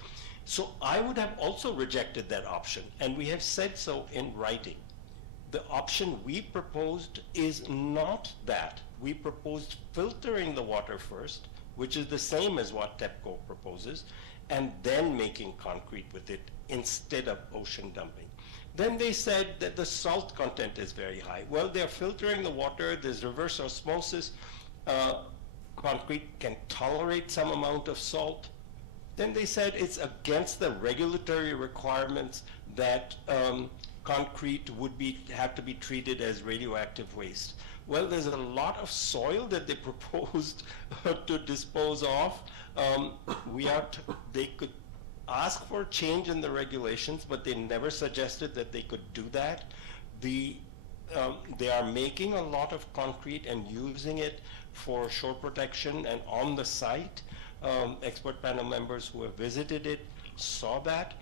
So I would have also rejected that option, and we have said so in writing. The option we proposed is not that. We proposed filtering the water first, which is the same as what TEPCO proposes, and then making concrete with it instead of ocean dumping. Then they said that the salt content is very high. Well, they're filtering the water, there's reverse osmosis, concrete can tolerate some amount of salt. Then they said it's against the regulatory requirements that concrete would have to be treated as radioactive waste. Well, there's a lot of soil that they proposed to dispose of. They could ask for a change in the regulations, but they never suggested that they could do that. They are making a lot of concrete and using it for shore protection and on the site. Expert panel members who have visited it saw that.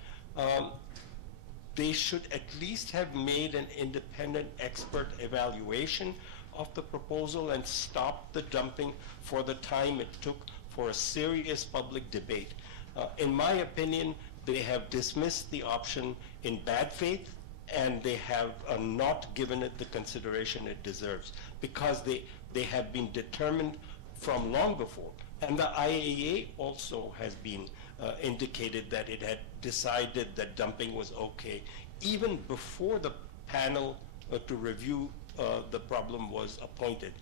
They should at least have made an independent expert evaluation of the proposal and stopped the dumping for the time it took for a serious public debate. In my opinion, they have dismissed the option in bad faith, and they have not given it the consideration it deserves, because they have been determined from long before. And the IAEA also has been indicated that it had decided that dumping was okay, even before the panel to review the problem was appointed.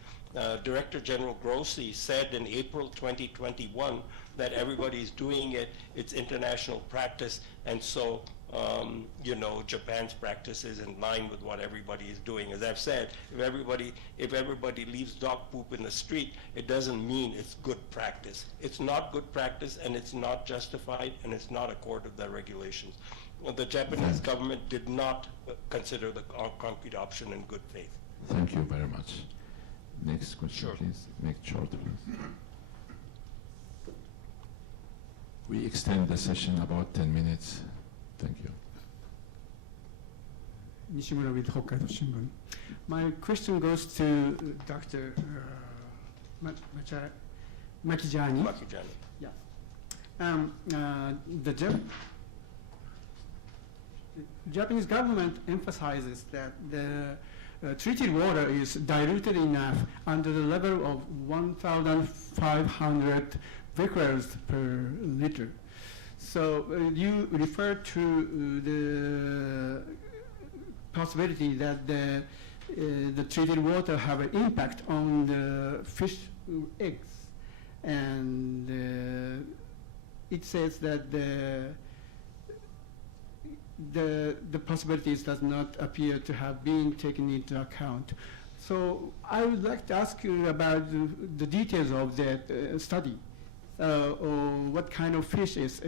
Director General Grossi said in April 2021 that everybody's doing it, it's international practice, and so Japan's practice is in line with what everybody is doing. As I've said, if everybody leaves dog poop in the street, it doesn't mean it's good practice. It's not good practice, and it's not justified, and it's not a court of the regulations. The Japanese government did not consider the concrete option in good faith. Thank you very much. Next question, Sure. please. Make it short, please. We extend the session about 10 minutes. Thank you. Nishimura with Hokkaido Shimbun. My question goes to Dr. Makhijani. Makhijani. Yeah. The Japanese government emphasizes that the treated water is diluted enough under the level of 1,500 becquerels per liter. So you refer to the possibility that the treated water have an impact on the fish eggs, and it says that the possibilities does not appear to have been taken into account. So I would like to ask you about the details of that study. Or what kind of fish is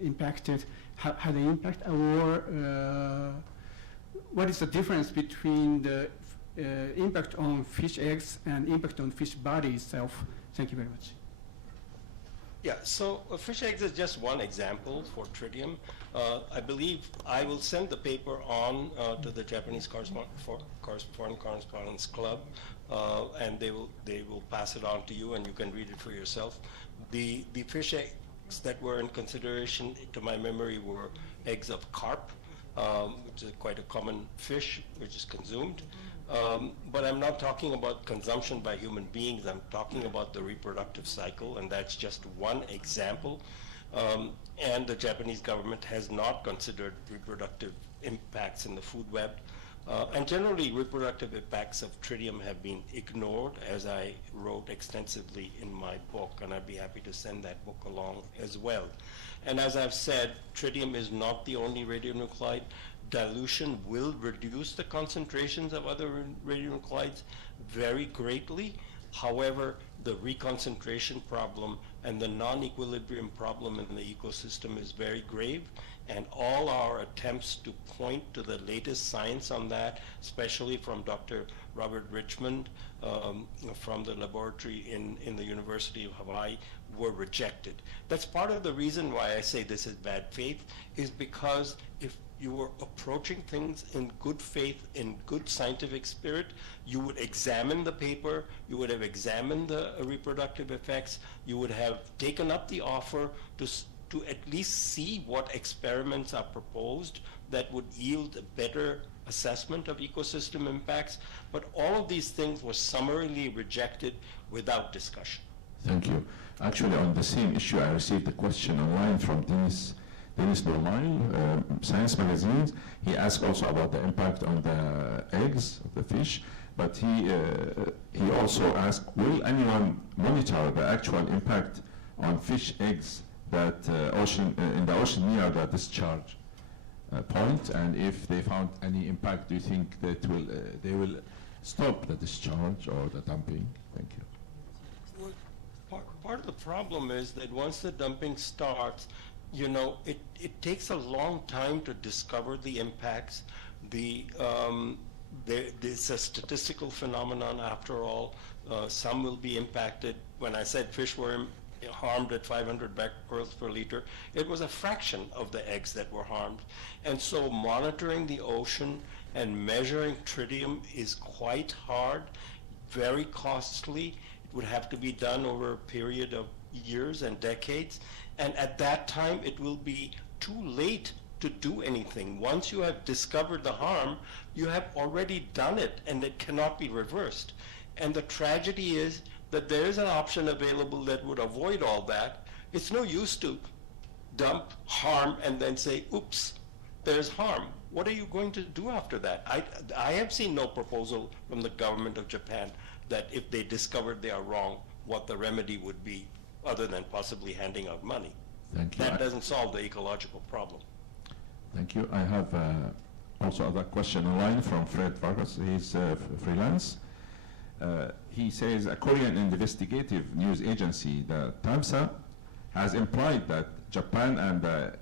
impacted, had an impact, or what is the difference between the impact on fish eggs and impact on fish body itself? Thank you very much. Yeah, so fish eggs is just one example for tritium. I believe I will send the paper on to the Japanese Foreign Correspondents Club, and they will pass it on to you, and you can read it for yourself. The fish eggs that were in consideration, to my memory, were eggs of carp, which is quite a common fish which is consumed. But I'm not talking about consumption by human beings. I'm talking about the reproductive cycle, and that's just one example. And the Japanese government has not considered reproductive impacts in the food web. And generally, reproductive impacts of tritium have been ignored, as I wrote extensively in my book, and I'd be happy to send that book along as well. And as I've said, tritium is not the only radionuclide. Dilution will reduce the concentrations of other radionuclides very greatly, However, the reconcentration problem and the non-equilibrium problem in the ecosystem is very grave, and all our attempts to point to the latest science on that, especially from Dr. Robert Richmond from the laboratory in the University of Hawaii, were rejected. That's part of the reason why I say this is bad faith, is because if you were approaching things in good faith, in good scientific spirit, you would examine the paper, you would have examined the reproductive effects, you would have taken up the offer to at least see what experiments are proposed that would yield a better assessment of ecosystem impacts. But all of these things were summarily rejected without discussion. Thank you. Actually, on the same issue, I received a question online from Dennis Normale, Science Magazine. He asked also about the impact on the eggs of the fish, but he also asked, will anyone monitor the actual impact on fish eggs that in the ocean near the discharge point, and if they found any impact, do you think that they will stop the discharge or the dumping? Thank you. Well, part of the problem is that once the dumping starts, you know, it takes a long time to discover the impacts. There's a statistical phenomenon after all. Some will be impacted. When I said fish were harmed at 500 becquerels per liter, it was a fraction of the eggs that were harmed. And so monitoring the ocean and measuring tritium is quite hard, very costly. It would have to be done over a period of years and decades. And at that time, it will be too late to do anything. Once you have discovered the harm, you have already done it, and it cannot be reversed. And the tragedy is that there is an option available that would avoid all that. It's no use to dump harm and then say, oops, there's harm. What are you going to do after that? I have seen no proposal from the government of Japan that if they discovered they are wrong, what the remedy would be, other than possibly handing out money. Thank you. That doesn't solve the ecological problem. Thank you. I have also other question online from Fred Vargas. He's freelance. He says a Korean investigative news agency, the TAMSA, has implied that Japan and the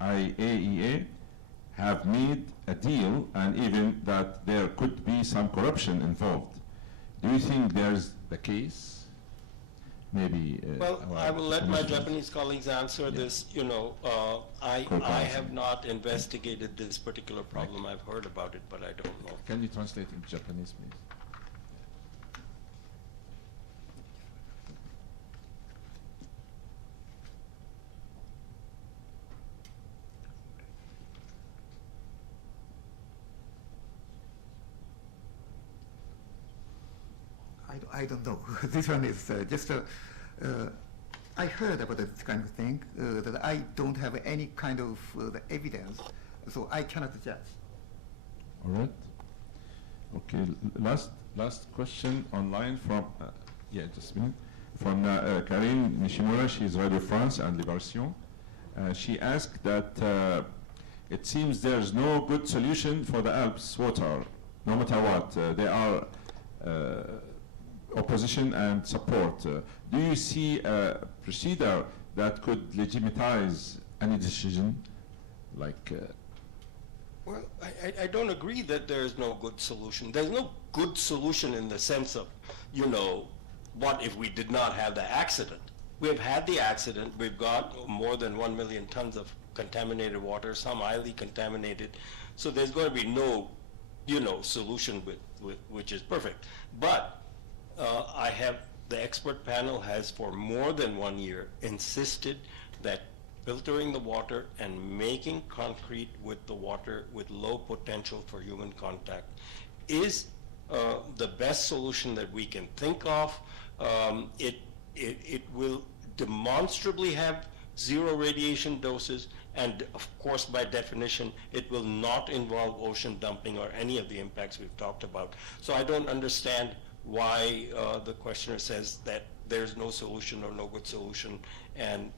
IAEA have made a deal, and even that there could be some corruption involved. Do you think there's the case? Maybe. Well, I will let my Japanese colleagues answer this. You know, I have not investigated this particular problem. I've heard about it, but I don't know. Can you translate in Japanese, please? I don't know. This one is just I heard about this kind of thing that I don't have any kind of the evidence, so I cannot judge. All right. Okay. Last question online from just a minute, from Karine Nishimura. She's Radio France and Libération. She asked that it seems there's no good solution for the ALPS water, no matter what. They are opposition and support. Do you see a procedure that could legitimize any decision, like? Well, I don't agree that there is no good solution. There's no good solution in the sense of, you know, what if we did not have the accident? We've had the accident. We've got more than 1 million tons of contaminated water, some highly contaminated. So there's going to be no, you know, solution which is perfect. But the expert panel has for more than 1 year insisted that filtering the water and making concrete with the water with low potential for human contact is the best solution that we can think of. It will demonstrably have zero radiation doses, and of course by definition it will not involve ocean dumping or any of the impacts we've talked about. So I don't understand why the questioner says that there's no solution or no good solution, and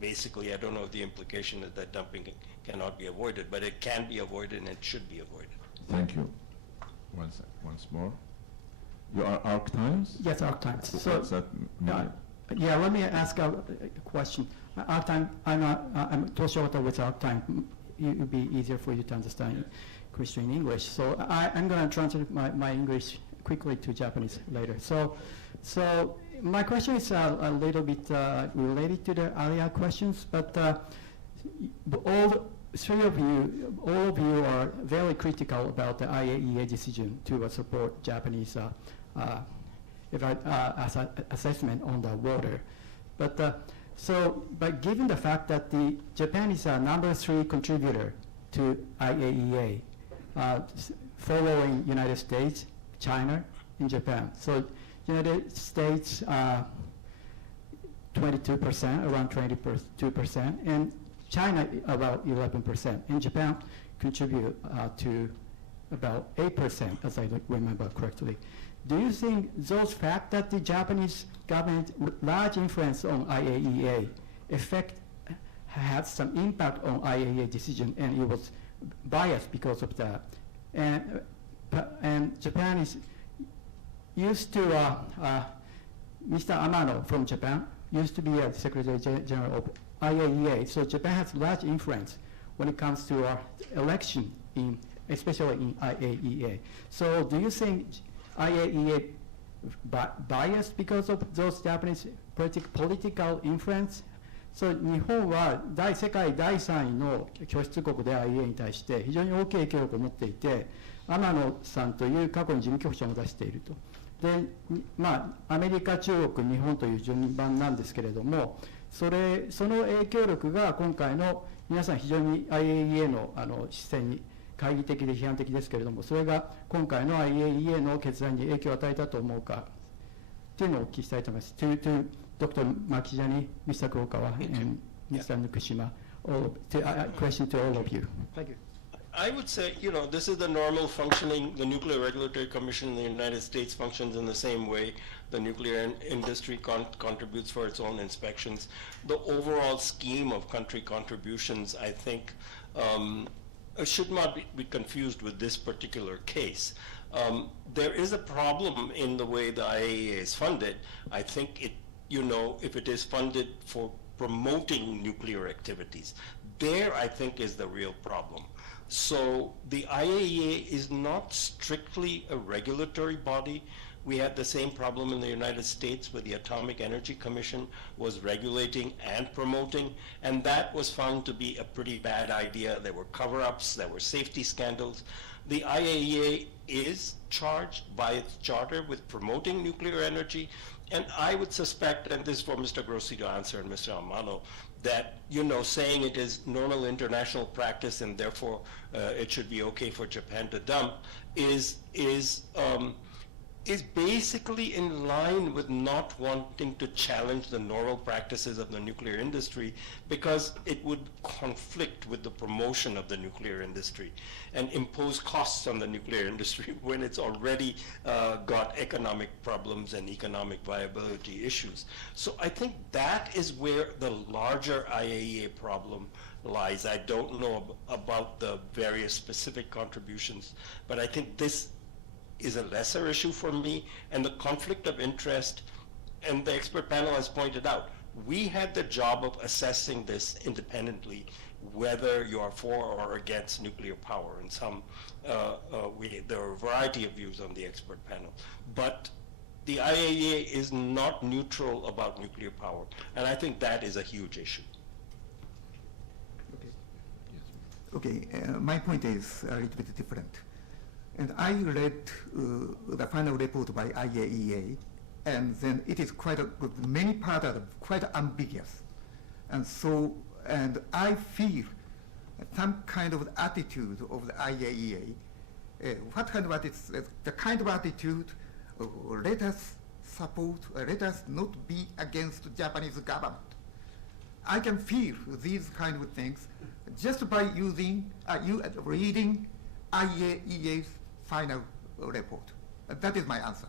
basically I don't know if the implication is that dumping cannot be avoided, but it can be avoided and it should be avoided. Thank you. Once more. You are Arc Times? Yes, Arc Times. What So, does that mean? yeah, let me ask a question. Arc Time, I'm Toshiyota with Arc Time. It would be easier for you to understand Christian English. So I'm going to translate my English quickly to Japanese later. So my question is a little bit related to the earlier questions, but all of you are very critical about the IAEA decision to support Japanese assessment on the water. But given the fact that Japan is a number 3 contributor to IAEA, following United States, China, and Japan. So United States 22%, around 22%, and China about 11%, and Japan contribute to about 8%, as I remember correctly. Do you think those facts that the Japanese government large influence on IAEA had some impact on IAEA decision, and it was biased because of that? And Japan is used to Mr. Amano from Japan used to be a Secretary General of IAEA, so Japan has large influence when it comes to election, especially in IAEA. So do you think IAEA biased because of those Japanese political influence? 日本は世界第3位の拠出国で IAEA に対して非常に大きい影響力を持っていて、天野さんという過去に事務局長も出していると。で、アメリカ、中国、日本という順番なんですけれども、その影響力が今回の皆さん非常に IAEA の視線に懐疑的で批判的ですけれども、それが今回の IAEA の決断に影響を与えたと思うかというのをお聞きしたいと思います。To Dr. Makhijani, Mr. Kurokawa, and Mr. Nukushima, question to all of you. Thank you. I would say, this is the normal functioning. The Nuclear Regulatory Commission in the United States functions in the same way. The nuclear industry contributes for its own inspections. The overall scheme of country contributions, I think, should not be confused with this particular case. There is a problem in the way the IAEA is funded. I think if it is funded for promoting nuclear activities, there I think is the real problem. So the IAEA is not strictly a regulatory body. We had the same problem in the United States where the Atomic Energy Commission was regulating and promoting, and that was found to be a pretty bad idea. There were cover-ups, there were safety scandals. The IAEA is charged by its charter with promoting nuclear energy, and I would suspect, and this is for Mr. Grossi to answer and Mr. Amano, that saying it is normal international practice and therefore it should be okay for Japan to dump is basically in line with not wanting to challenge the normal practices of the nuclear industry, because it would conflict with the promotion of the nuclear industry and impose costs on the nuclear industry when it's already got economic problems and economic viability issues. So I think that is where the larger IAEA problem lies. I don't know about the various specific contributions, but I think this is a lesser issue for me, and the conflict of interest, and the expert panel has pointed out, we had the job of assessing this independently, whether you are for or against nuclear power. And there are a variety of views on the expert panel, but the IAEA is not neutral about nuclear power, and I think that is a huge issue. Okay, my point is a little bit different. And I read the final report by IAEA, and then it is many parts are quite ambiguous. And I feel some kind of attitude of the IAEA. What kind of attitude? The kind of attitude, let us support, let us not be against the Japanese government. I can feel these kind of things just by reading IAEA's final report. That is my answer.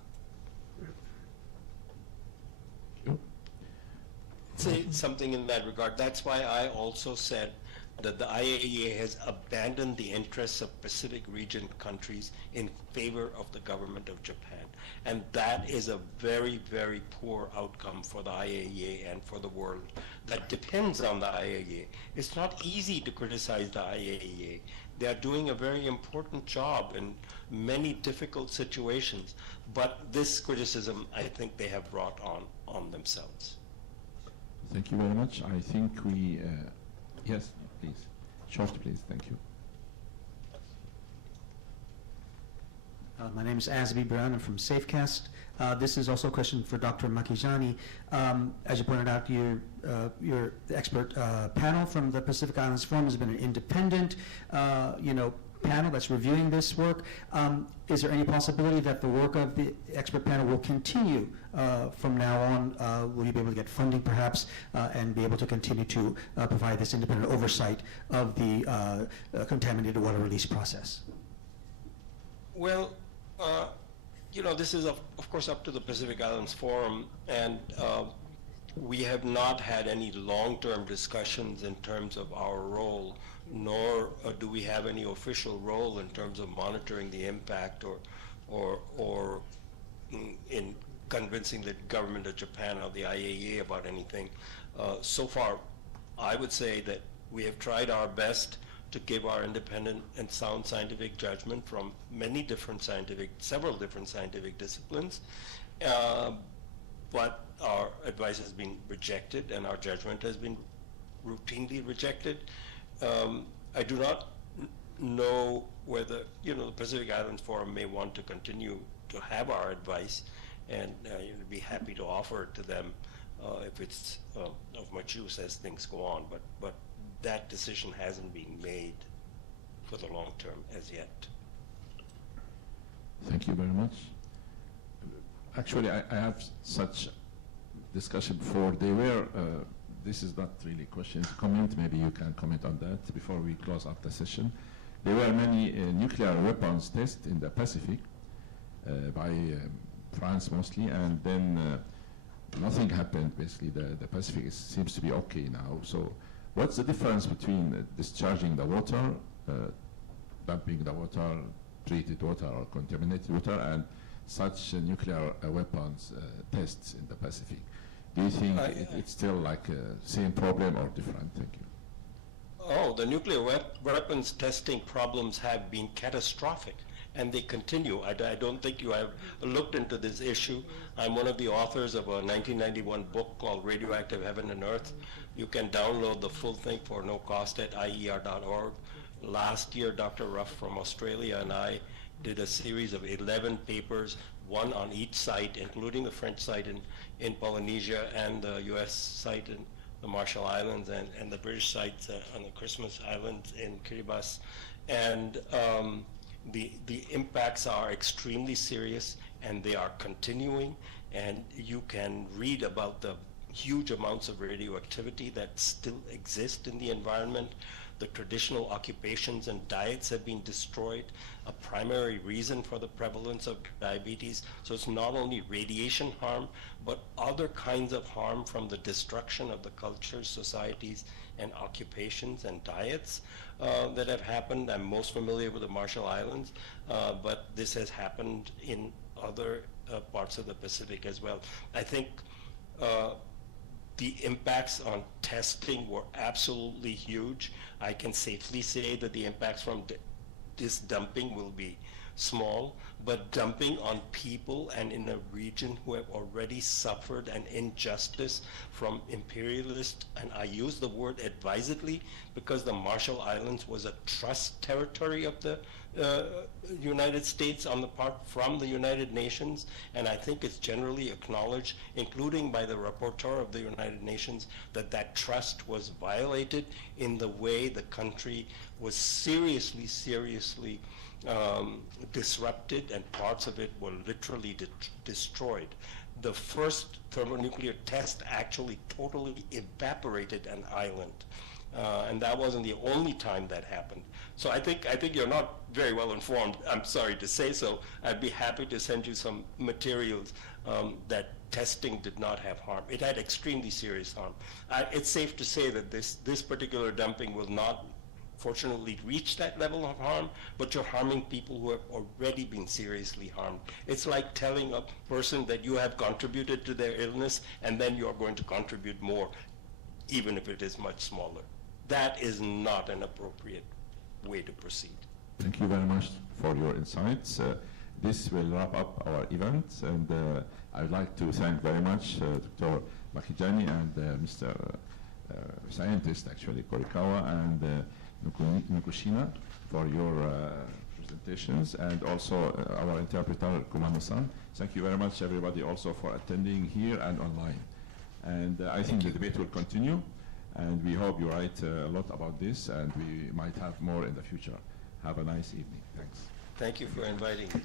Say something in that regard. That's why I also said that the IAEA has abandoned the interests of Pacific region countries in favor of the government of Japan. And that is a very, very poor outcome for the IAEA and for the world that depends on the IAEA. It's not easy to criticize the IAEA. They are doing a very important job in many difficult situations, but this criticism, I think they have brought on themselves. Thank you very much. I think we, yes, please. Short, please. Thank you. My name is Azbi Brown. I'm from Safecast. This is also a question for Dr. Makhijani. As you pointed out, the expert panel from the Pacific Islands Forum has been an independent, panel that's reviewing this work. Is there any possibility that the work of the expert panel will continue from now on? Will you be able to get funding, perhaps, and be able to continue to provide this independent oversight of the contaminated water release process? Well, this is of course up to the Pacific Islands Forum, and we have not had any long-term discussions in terms of our role, nor do we have any official role in terms of monitoring the impact or in convincing the government of Japan or the IAEA about anything. So far, I would say that we have tried our best to give our independent and sound scientific judgment from several different scientific disciplines, but our advice has been rejected and our judgment has been routinely rejected. I do not know whether, the Pacific Islands Forum may want to continue to have our advice, and be happy to offer it to them if it's of much use as things go on, but that decision hasn't been made for the long term as yet. Thank you very much. Actually, I have such discussion before. They were, this is not really a question, it's a comment. Maybe you can comment on that before we close up the session. There were many nuclear weapons tests in the Pacific by France mostly, and then nothing happened. Basically, the Pacific seems to be okay now. So what's the difference between discharging the water, dumping the water, treated water or contaminated water, and such nuclear weapons tests in the Pacific? Do you think it's still like same problem or different? Thank you. Oh, the nuclear weapons testing problems have been catastrophic, and they continue. I don't think you have looked into this issue. I'm one of the authors of a 1991 book called Radioactive Heaven and Earth. You can download the full thing for no cost at IER.org. Last year, Dr. Ruff from Australia and I did a series of 11 papers, one on each site, including the French site in Polynesia and the US site in the Marshall Islands and the British sites on the Christmas Islands in Kiribati. And the impacts are extremely serious, and they are continuing, and you can read about the huge amounts of radioactivity that still exist in the environment. The traditional occupations and diets have been destroyed, a primary reason for the prevalence of diabetes. So it's not only radiation harm, but other kinds of harm from the destruction of the cultures, societies, and occupations and diets that have happened. I'm most familiar with the Marshall Islands, but this has happened in other parts of the Pacific as well. I think the impacts on testing were absolutely huge. I can safely say that the impacts from this dumping will be small, but dumping on people and in a region who have already suffered an injustice from imperialists, and I use the word advisedly because the Marshall Islands was a trust territory of the United States on the part from the United Nations, and I think it's generally acknowledged, including by the rapporteur of the United Nations, that that trust was violated in the way the country was seriously disrupted, and parts of it were literally destroyed. The first thermonuclear test actually totally evaporated an island. and that wasn't the only time that happened. So I think you're not very well informed. I'm sorry to say so. I'd be happy to send you some materials that testing did not have harm. It had extremely serious harm. It's safe to say that this particular dumping will not, fortunately, reach that level of harm, but you're harming people who have already been seriously harmed. It's like telling a person that you have contributed to their illness and then you're going to contribute more, even if it is much smaller. That is not an appropriate way to proceed. Thank you very much for your insights. This will wrap up our event, and I would like to thank very much Dr. Makhijani and Mr. Scientist, actually, Kurokawa and Nukushina for your presentations, and also our interpreter, Kumano-san. Thank you very much, everybody, also for attending here and online. And I think the debate will continue, and we hope you write a lot about this, and we might have more in the future. Have a nice evening. Thanks. Thank you for inviting me.